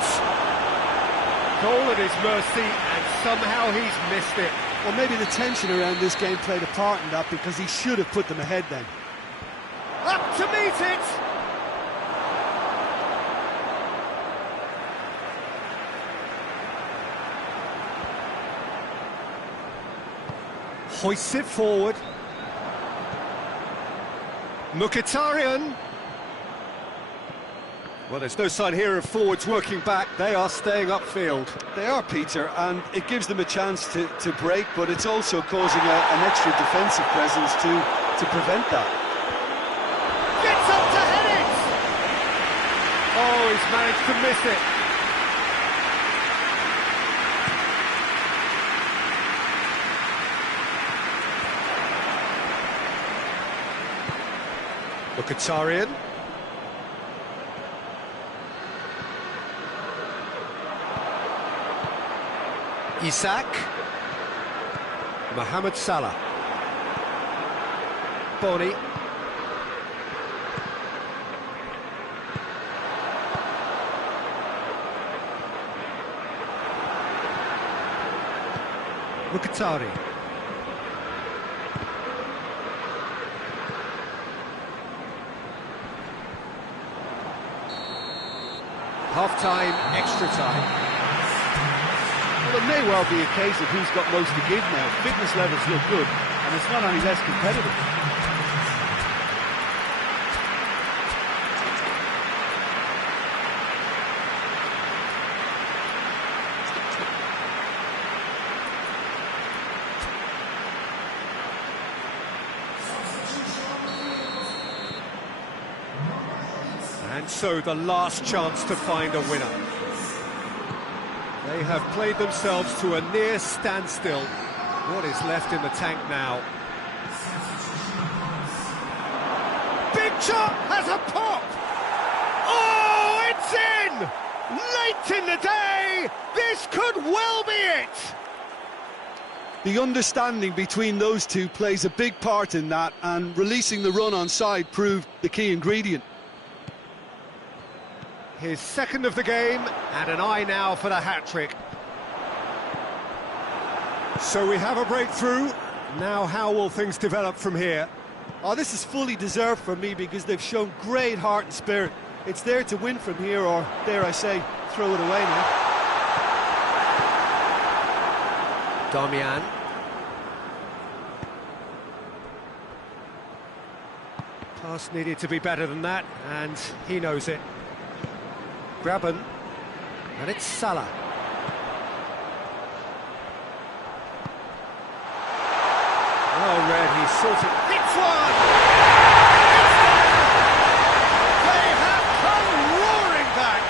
Goal at his mercy, and somehow he's missed it. Well, maybe the tension around this game played a part in that, because he should have put them ahead then. Up to meet it! Hoists it forward. Mkhitaryan. Well, there's no sign here of forwards working back. They are staying upfield. They are, Peter, and it gives them a chance to break, but it's also causing an extra defensive presence to prevent that. Gets up to head it! Oh, he's managed to miss it. Mkhitaryan. Isak. Mohamed Salah. Boni. Mkhitaryan. Half-time, extra time. Well, it may well be a case of who's got most to give now. Fitness levels look good, and it's not any less competitive. And so the last chance to find a winner. They have played themselves to a near standstill. What is left in the tank now? Big shot has a pop! Oh, it's in! Late in the day, this could well be it! The understanding between those two plays a big part in that, and releasing the run on side proved the key ingredient. His second of the game, and an eye now for the hat-trick. So we have a breakthrough. Now how will things develop from here? Oh, this is fully deserved for me, because they've shown great heart and spirit. It's there to win from here, or, dare I say, throw it away now. Darmian. Pass needed to be better than that, and he knows it. Graben, and it's Salah. Well read, he sorted. It's one! They have come roaring back!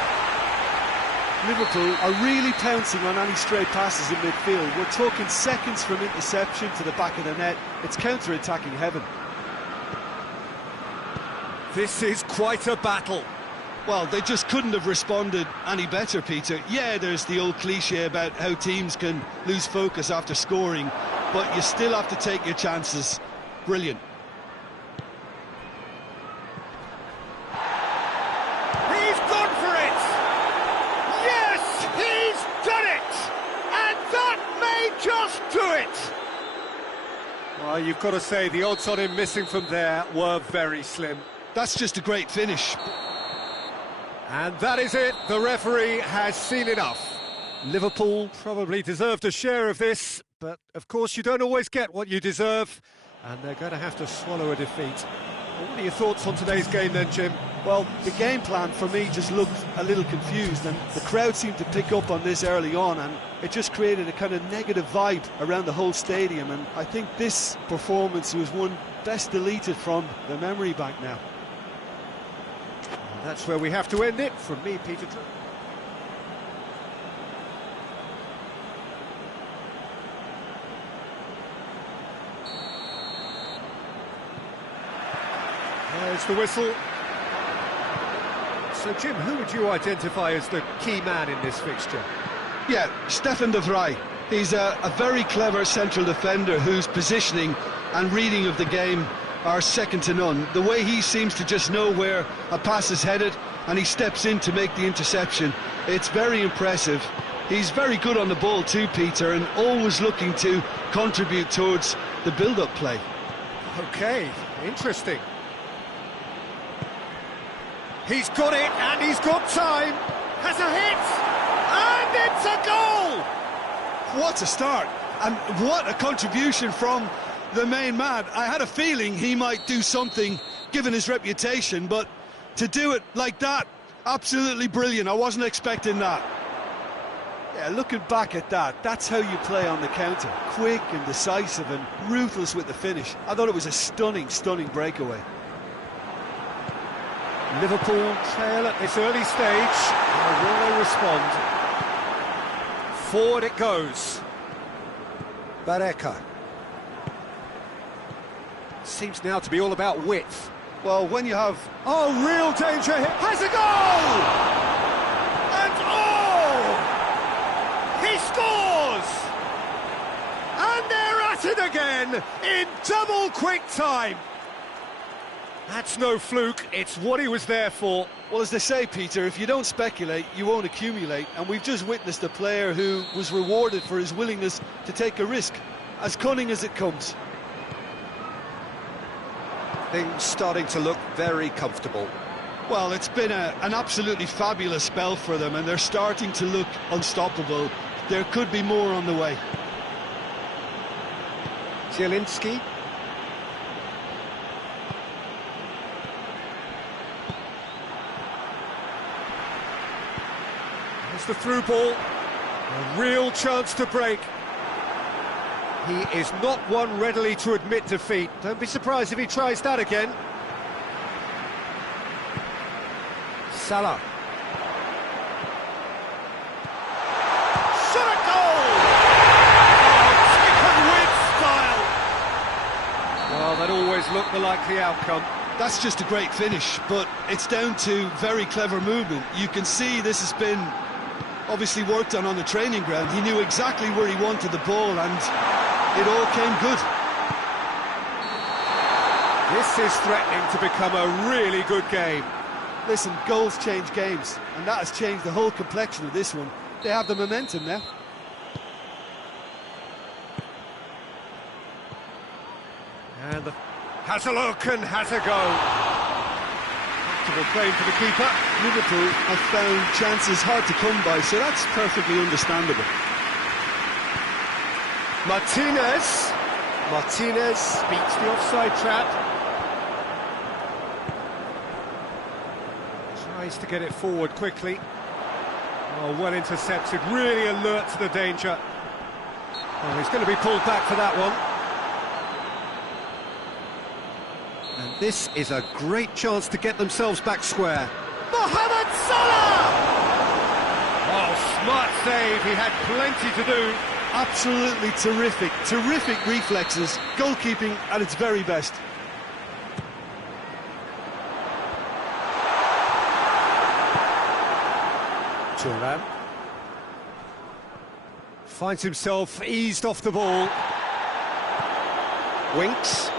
Liverpool are really pouncing on any stray passes in midfield. We're talking seconds from interception to the back of the net. It's counter-attacking heaven. This is quite a battle. Well, they just couldn't have responded any better, Peter. Yeah, there's the old cliche about how teams can lose focus after scoring, but you still have to take your chances. Brilliant. He's gone for it! Yes, he's done it! And that may just do it! Well, you've got to say, the odds on him missing from there were very slim. That's just a great finish. And that is it, the referee has seen enough. Liverpool probably deserved a share of this, but of course you don't always get what you deserve, and they're going to have to swallow a defeat. What are your thoughts on today's game then, Jim? Well, the game plan for me just looked a little confused, and the crowd seemed to pick up on this early on, and it just created a kind of negative vibe around the whole stadium, and I think this performance was one best deleted from the memory bank now. And that's where we have to end it. From me, Peter. There's the whistle. So, Jim, who would you identify as the key man in this fixture? Yeah, Stefan de Vrij. He's a very clever central defender whose positioning and reading of the game are second to none. The way he seems to just know where a pass is headed and he steps in to make the interception, it's very impressive. He's very good on the ball too, Peter, and always looking to contribute towards the build-up play. OK, interesting. He's got it, and he's got time. Has a hit, and it's a goal! What a start, and what a contribution from the main man. I had a feeling he might do something, given his reputation, but to do it like that, absolutely brilliant. I wasn't expecting that. Yeah, looking back at that, that's how you play on the counter. Quick and decisive and ruthless with the finish. I thought it was a stunning, stunning breakaway. Liverpool trail at this early stage. How will they respond? Forward it goes. Barreca. Seems now to be all about width. Well, when you have... Oh, real danger here. Has a goal! And he scores! And they're at it again in double quick time. That's no fluke, it's what he was there for. Well, as they say, Peter, if you don't speculate, you won't accumulate, and we've just witnessed a player who was rewarded for his willingness to take a risk, as cunning as it comes. Things starting to look very comfortable. Well, it's been an absolutely fabulous spell for them, and they're starting to look unstoppable. There could be more on the way. Zielinski. There's the through ball. A real chance to break. He is not one readily to admit defeat. Don't be surprised if he tries that again. Salah. Shot at goal! Oh, chicken win style! Well, that always looked the likely outcome. That's just a great finish, but it's down to very clever movement. You can see this has been obviously worked on the training ground. He knew exactly where he wanted the ball, and it all came good. This is threatening to become a really good game. Listen, goals change games, and that has changed the whole complexion of this one. They have the momentum now. And has a look and has a go. Comfortable claim for the keeper. Liverpool have found chances hard to come by, so that's perfectly understandable. Martinez beats the offside trap. Tries to get it forward quickly. Oh, well intercepted, really alert to the danger. Oh, he's going to be pulled back for that one. And this is a great chance to get themselves back square. Mohamed Salah! Oh, smart save, he had plenty to do. Absolutely terrific, terrific reflexes, goalkeeping at its very best. Turan finds himself eased off the ball. Winks.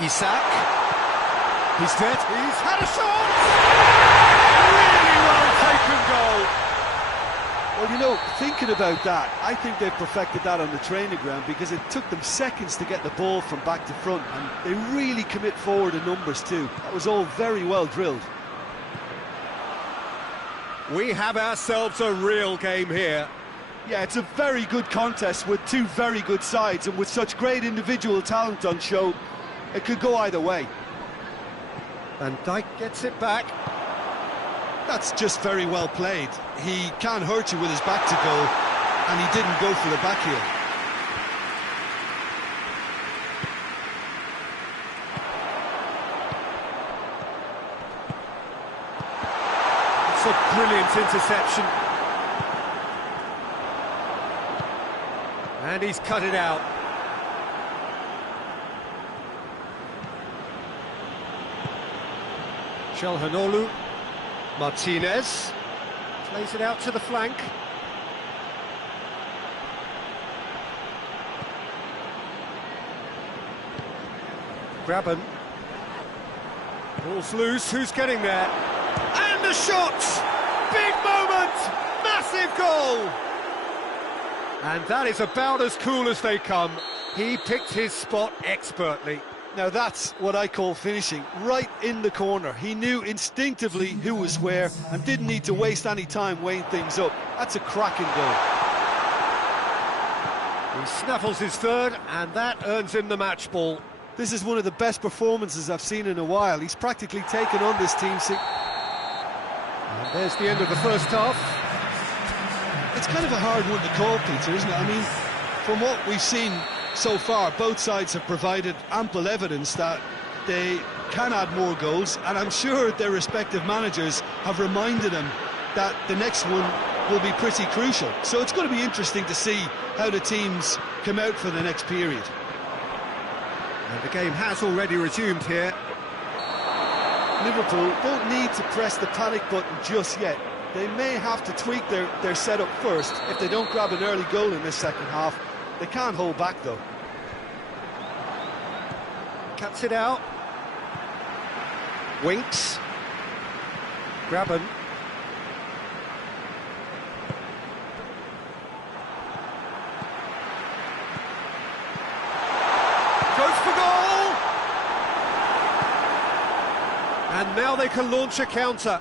Isak. He's dead. He's had a shot! Really well taken goal. Well, you know, thinking about that, I think they perfected that on the training ground, because it took them seconds to get the ball from back to front, and they really commit forward in numbers too. That was all very well drilled. We have ourselves a real game here. Yeah, it's a very good contest with two very good sides, and with such great individual talent on show, it could go either way. Van Dijk gets it back. That's just very well played. He can't hurt you with his back to goal, and he didn't go for the back heel. It's a brilliant interception. And he's cut it out. Çalhanoğlu, Martinez plays it out to the flank. Graben. Ball's loose, who's getting there? And the shot! Big moment! Massive goal! And that is about as cool as they come. He picked his spot expertly. Now that's what I call finishing, right in the corner. He knew instinctively who was where and didn't need to waste any time weighing things up. That's a cracking goal. He snaffles his third, and that earns him the match ball. This is one of the best performances I've seen in a while. He's practically taken on this team. And there's the end of the first half. It's kind of a hard one to call, Peter, isn't it? I mean, from what we've seen so far, both sides have provided ample evidence that they can add more goals, and I'm sure their respective managers have reminded them that the next one will be pretty crucial. So it's going to be interesting to see how the teams come out for the next period. And the game has already resumed here. Liverpool don't need to press the panic button just yet. They may have to tweak their setup first if they don't grab an early goal in this second half. They can't hold back, though. Cuts it out. Winks. Graben. Goes for goal! And now they can launch a counter.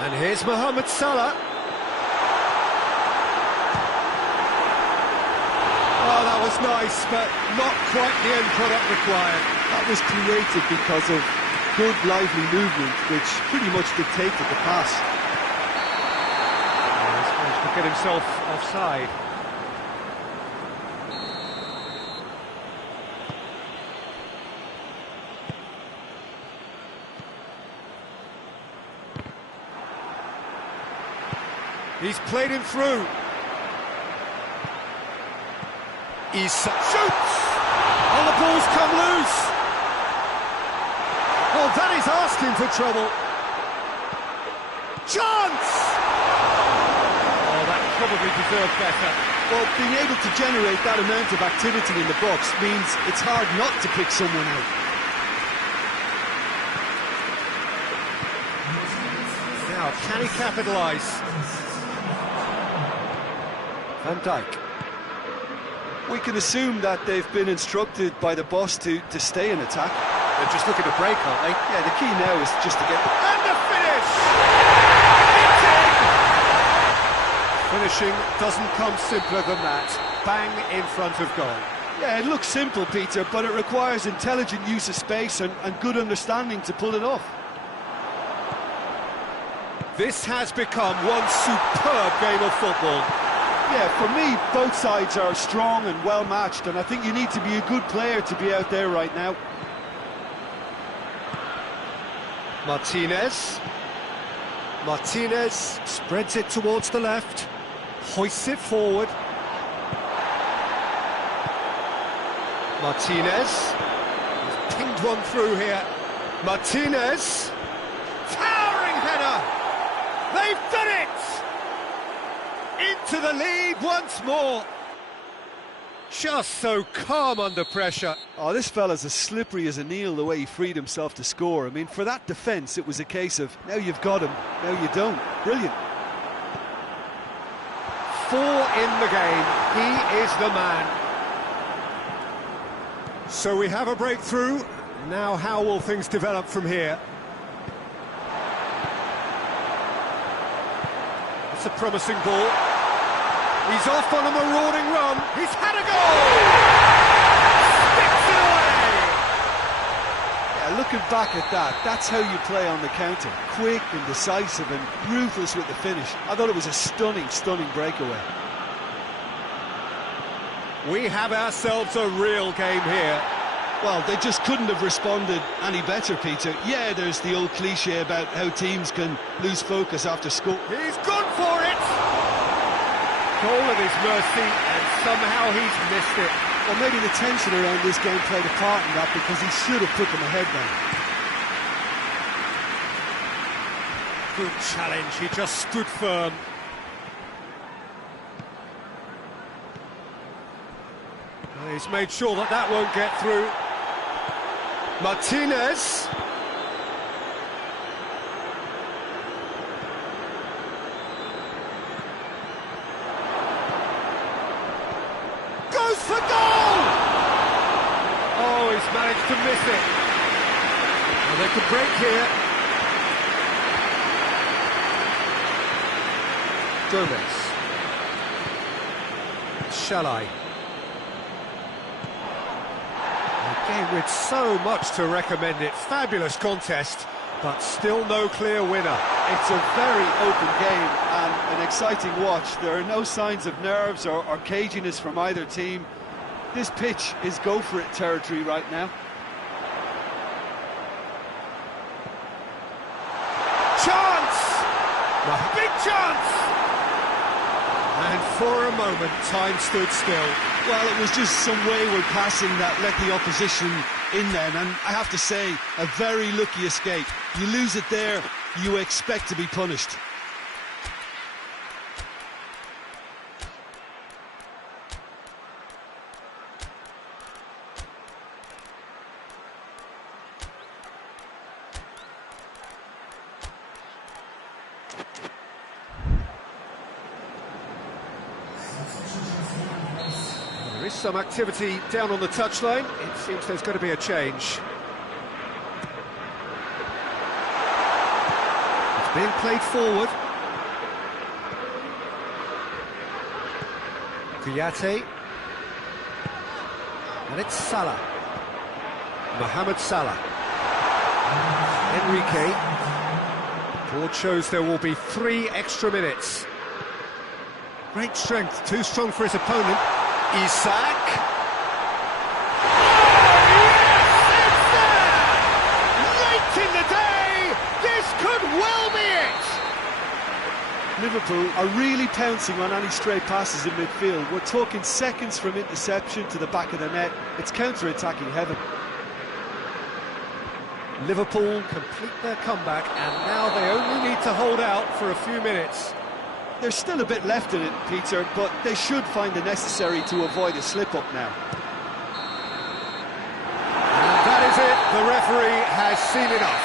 And here's Mohamed Salah. Oh, that was nice, but not quite the end product required. That was created because of good, lively movement, which pretty much dictated the pass. He's managed to get himself offside. He's played him through. Issa shoots! And the ball's come loose! Well, that is asking for trouble. Chance! Oh, that probably deserved better. Well, being able to generate that amount of activity in the box means it's hard not to pick someone out. Now, can he capitalise? Van Dijk. We can assume that they've been instructed by the boss to stay in attack. They're just looking to break, aren't they? Yeah, the key now is just to get the... And the finish! Finishing doesn't come simpler than that. Bang in front of goal. Yeah, it looks simple, Peter, but it requires intelligent use of space and good understanding to pull it off. This has become one superb game of football. Yeah, for me, both sides are strong and well-matched, and I think you need to be a good player to be out there right now. Martinez. Martinez spreads it towards the left, hoists it forward. Martinez. He's pinged one through here. Martinez. Towering header! They've done it! Into the lead once more. Just so calm under pressure. Oh, this fella's as slippery as a Neil, the way he freed himself to score. I mean, for that defence, it was a case of, now you've got him, now you don't. Brilliant. 4 in the game. He is the man. So we have a breakthrough. Now how will things develop from here? That's a promising ball. He's off on a marauding run. He's had a goal! Sticks it away! Yeah, looking back at that, that's how you play on the counter. Quick and decisive and ruthless with the finish. I thought it was a stunning, stunning breakaway. We have ourselves a real game here. Well, they just couldn't have responded any better, Peter. Yeah, there's the old cliche about how teams can lose focus after score. He's gone for it! Goal at his mercy, and somehow he's missed it. Well, maybe the tension around this game played a part in that, because he should have put them ahead then. Good challenge, he just stood firm. Well, he's made sure that that won't get through. Martinez. Goes for goal! Oh, he's managed to miss it. Well, they could break here. Gomez. Shalai. Game with so much to recommend it. Fabulous contest, but still no clear winner. It's a very open game and an exciting watch. There are no signs of nerves or caginess from either team. This pitch is go-for-it territory right now. Chance! A big chance! And for a moment, time stood still. Well, it was just some wayward passing that let the opposition in then, and I have to say, a very lucky escape. You lose it there, you expect to be punished. There is some activity down on the touchline. It seems there's going to be a change. It's being played forward. Kouyaté. And it's Salah. Mohamed Salah. Enrique. Board shows there will be 3 extra minutes. Great strength, too strong for his opponent. Isak. Oh, yes, it's there! Late in the day, this could well be it! Liverpool are really pouncing on any stray passes in midfield. We're talking seconds from interception to the back of the net. It's counter-attacking heaven. Liverpool complete their comeback, and now they only need to hold out for a few minutes. There's still a bit left in it, Peter, but they should find the necessary to avoid a slip-up now. And that is it. The referee has seen enough.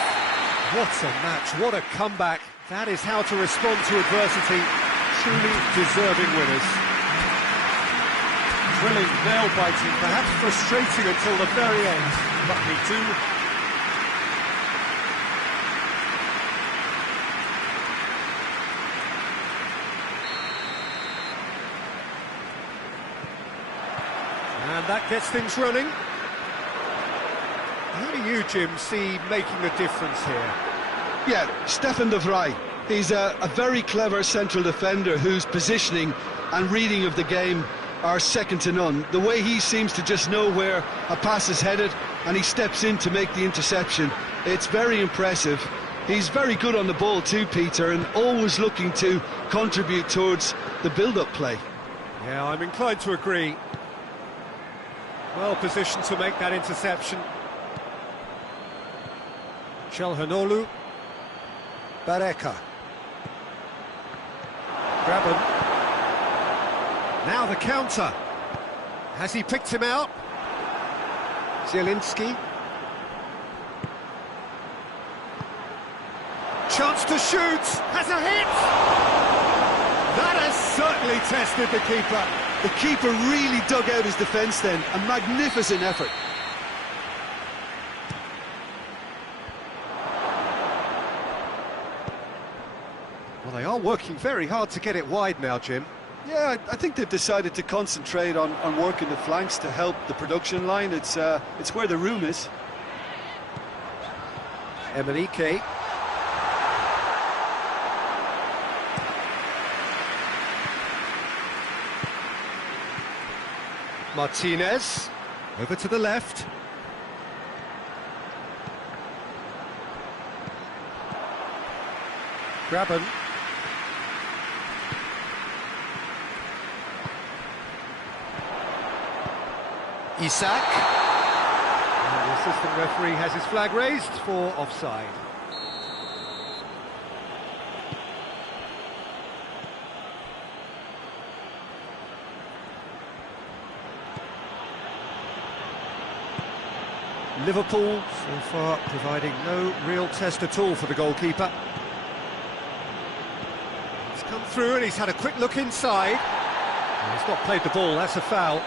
What a match, what a comeback. That is how to respond to adversity. Truly deserving winners. Thrilling, nail-biting, perhaps frustrating until the very end. But me too. And that gets things running. How do you, Jim, see making a difference here? Yeah, Stefan de Vrij. He's a very clever central defender whose positioning and reading of the game are second to none. The way he seems to just know where a pass is headed and he steps in to make the interception, it's very impressive. He's very good on the ball too, Peter, and always looking to contribute towards the build-up play. Yeah, I'm inclined to agree. Well positioned to make that interception. Çalhanoğlu. Bareka. Graben. Now the counter. Has he picked him out? Zielinski. Chance to shoot. Has a hit. That has certainly tested the keeper. The keeper really dug out his defence then. A magnificent effort. Well, they are working very hard to get it wide now, Jim. Yeah, I think they've decided to concentrate on working the flanks to help the production line. It's where the room is. Emenike. Martinez. Over to the left. Graben. Isak. And the assistant referee has his flag raised for offside. Liverpool so far providing no real test at all for the goalkeeper. He's come through and he's had a quick look inside. And he's not played the ball, that's a foul.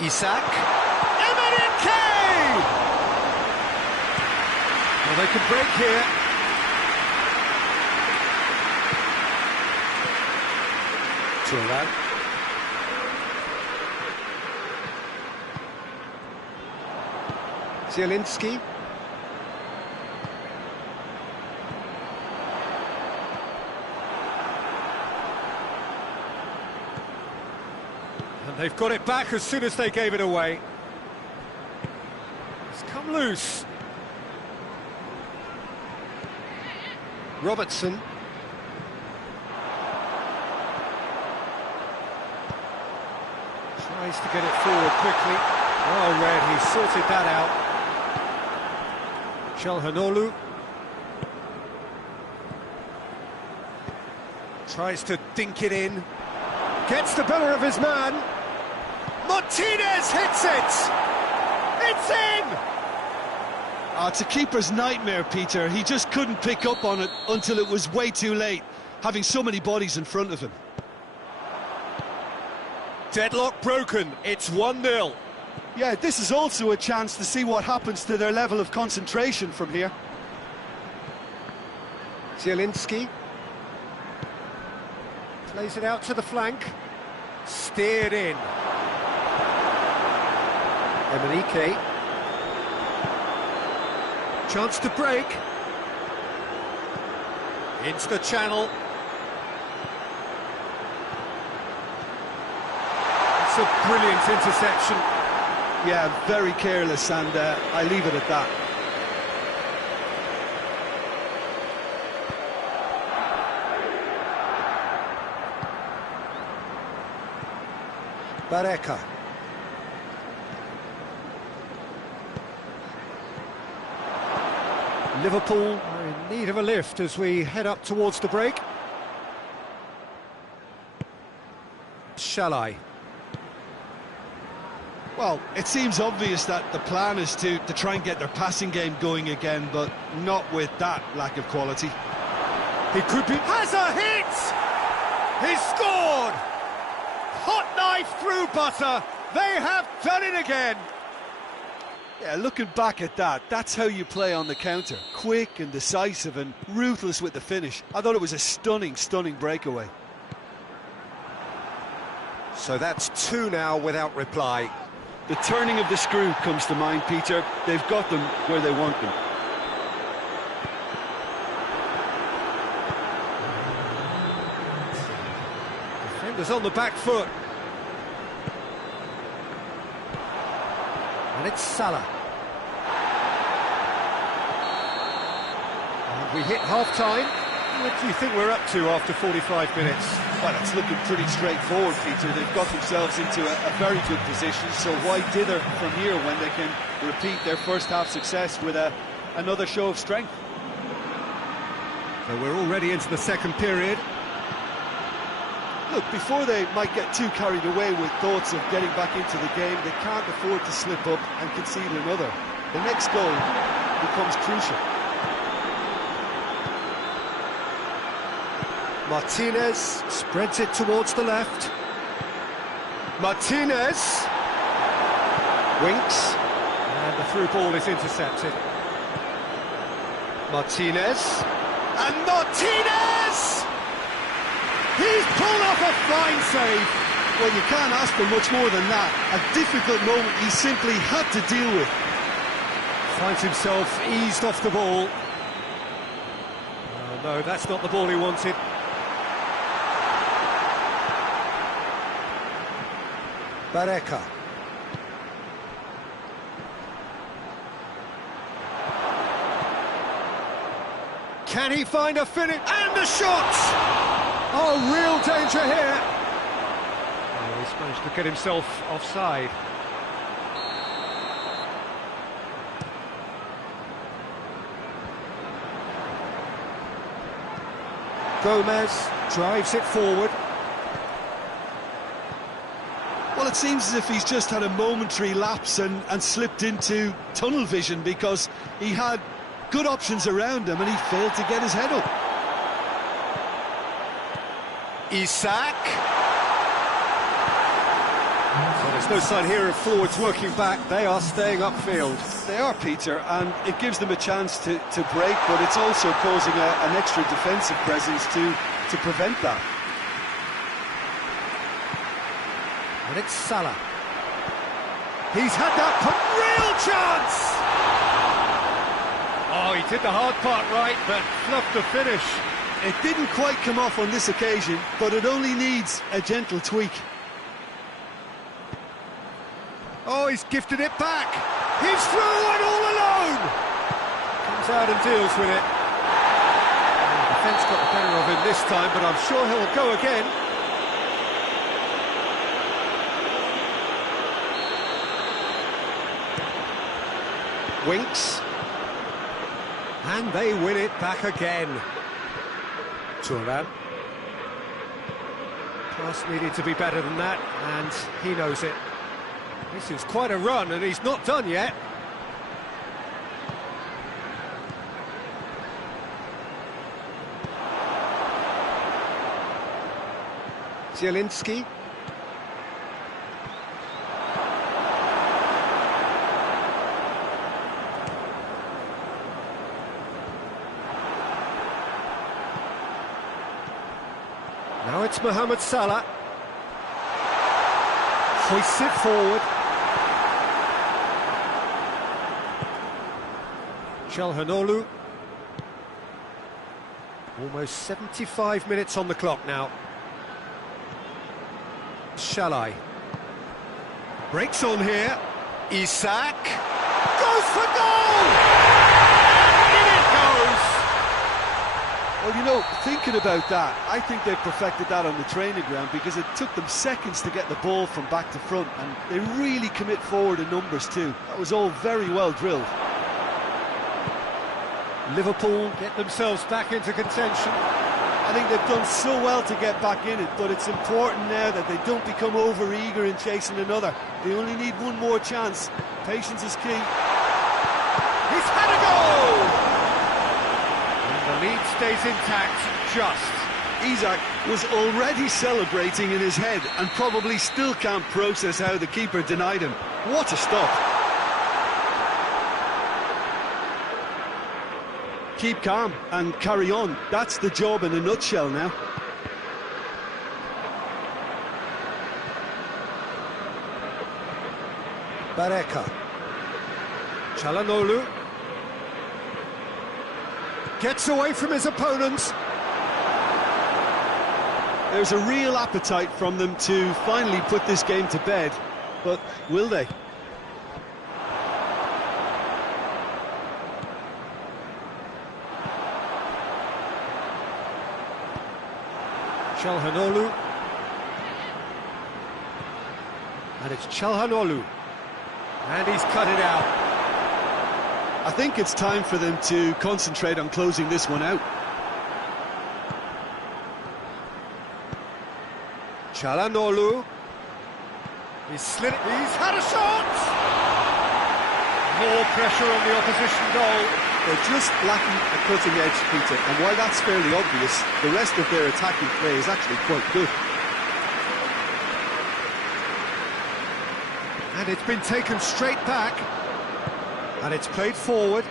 Isak. Emenike! Well, they can break here. Lawan. Zielinski. And they've got it back as soon as they gave it away. It's come loose. Robertson. Tries to get it forward quickly. Oh, Red, he's sorted that out. Çalhanoğlu. Tries to dink it in. Gets the better of his man. Martinez hits it! It's in! It's a keeper's nightmare, Peter. He just couldn't pick up on it until it was way too late, having so many bodies in front of him. Deadlock broken, it's 1-0. Yeah, this is also a chance to see what happens to their level of concentration from here. Zielinski. Plays it out to the flank. Steered in. Emenike. Chance to break. Into the channel. It's a brilliant interception. Yeah, very careless, and I leave it at that. Barreca. Liverpool are in need of a lift as we head up towards the break. Shall I? Well, it seems obvious that the plan is to try and get their passing game going again, but not with that lack of quality. He could be... Has a hit! He's scored! Hot knife through butter. They have done it again. Yeah, looking back at that, that's how you play on the counter. Quick and decisive and ruthless with the finish. I thought it was a stunning, stunning breakaway. So that's 2 now without reply. The turning of the screw comes to mind, Peter. They've got them where they want them. Defenders on the back foot. And it's Salah. And we hit half-time. What do you think we're up to after 45 minutes? Well, it's looking pretty straightforward, Peter. They've got themselves into a very good position, so why dither from here when they can repeat their first half success with another show of strength? So we're already into the second period. Look, before they might get too carried away with thoughts of getting back into the game, they can't afford to slip up and concede another. The next goal becomes crucial. Martinez spreads it towards the left. Martinez. Winks. And the through ball is intercepted. Martinez. And Martinez! He's pulled off a fine save. Well, you can't ask for much more than that. A difficult moment he simply had to deal with. Finds himself eased off the ball. Oh, no, that's not the ball he wanted. Barreca. Can he find a finish? And the shot! Oh, real danger here. Oh, he's managed to get himself offside. Gomez drives it forward. Well, it seems as if he's just had a momentary lapse and slipped into tunnel vision, because he had good options around him and he failed to get his head up. Isak. So there's no sign here of forwards working back. They are staying upfield. They are, Peter, and it gives them a chance to break, but it's also causing an extra defensive presence to prevent that. And it's Salah. He's had that real chance! Oh, he did the hard part right, but fluffed the finish. It didn't quite come off on this occasion, but it only needs a gentle tweak. Oh, he's gifted it back. He's through and all alone. Comes out and deals with it. The defence got the better of him this time, but I'm sure he'll go again. Winks. And they win it back again. Turan. Pass needed to be better than that, and he knows it. This is quite a run, and he's not done yet. Zielinski. Now it's Mohamed Salah. Hoists it forward. Çalhanoğlu. Almost 75 minutes on the clock now. Shalai. Breaks on here. Isak. Goes for goal! In it goes! Well, you know, thinking about that, I think they've perfected that on the training ground, because it took them seconds to get the ball from back to front, and they really commit forward in numbers too. That was all very well drilled. Liverpool get themselves back into contention. I think they've done so well to get back in it, but it's important now that they don't become over-eager in chasing another. They only need one more chance. Patience is key. He's had a goal! And the lead stays intact, just. Isak was already celebrating in his head and probably still can't process how the keeper denied him. What a stop. Keep calm and carry on. That's the job in a nutshell now. Barreca. Çalhanoğlu. Gets away from his opponents. There's a real appetite from them to finally put this game to bed, but will they? Çalhanoğlu. And it's Çalhanoğlu. And he's cut it out. I think it's time for them to concentrate on closing this one out. Çalhanoğlu. He's had a shot! More pressure on the opposition goal. They're just lacking a cutting edge, Peter, and while that's fairly obvious, the rest of their attacking play is actually quite good. And it's been taken straight back. And it's played forward.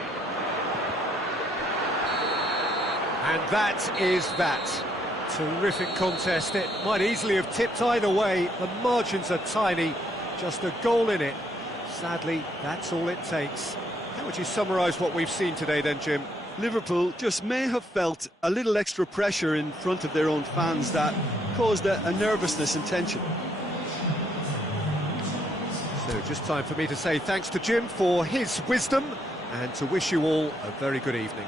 And that is that. Terrific contest. It might easily have tipped either way. The margins are tiny. Just a goal in it. Sadly, that's all it takes. How would you summarise what we've seen today then, Jim? Liverpool just may have felt a little extra pressure in front of their own fans that caused a nervousness and tension. So just time for me to say thanks to Jim for his wisdom and to wish you all a very good evening.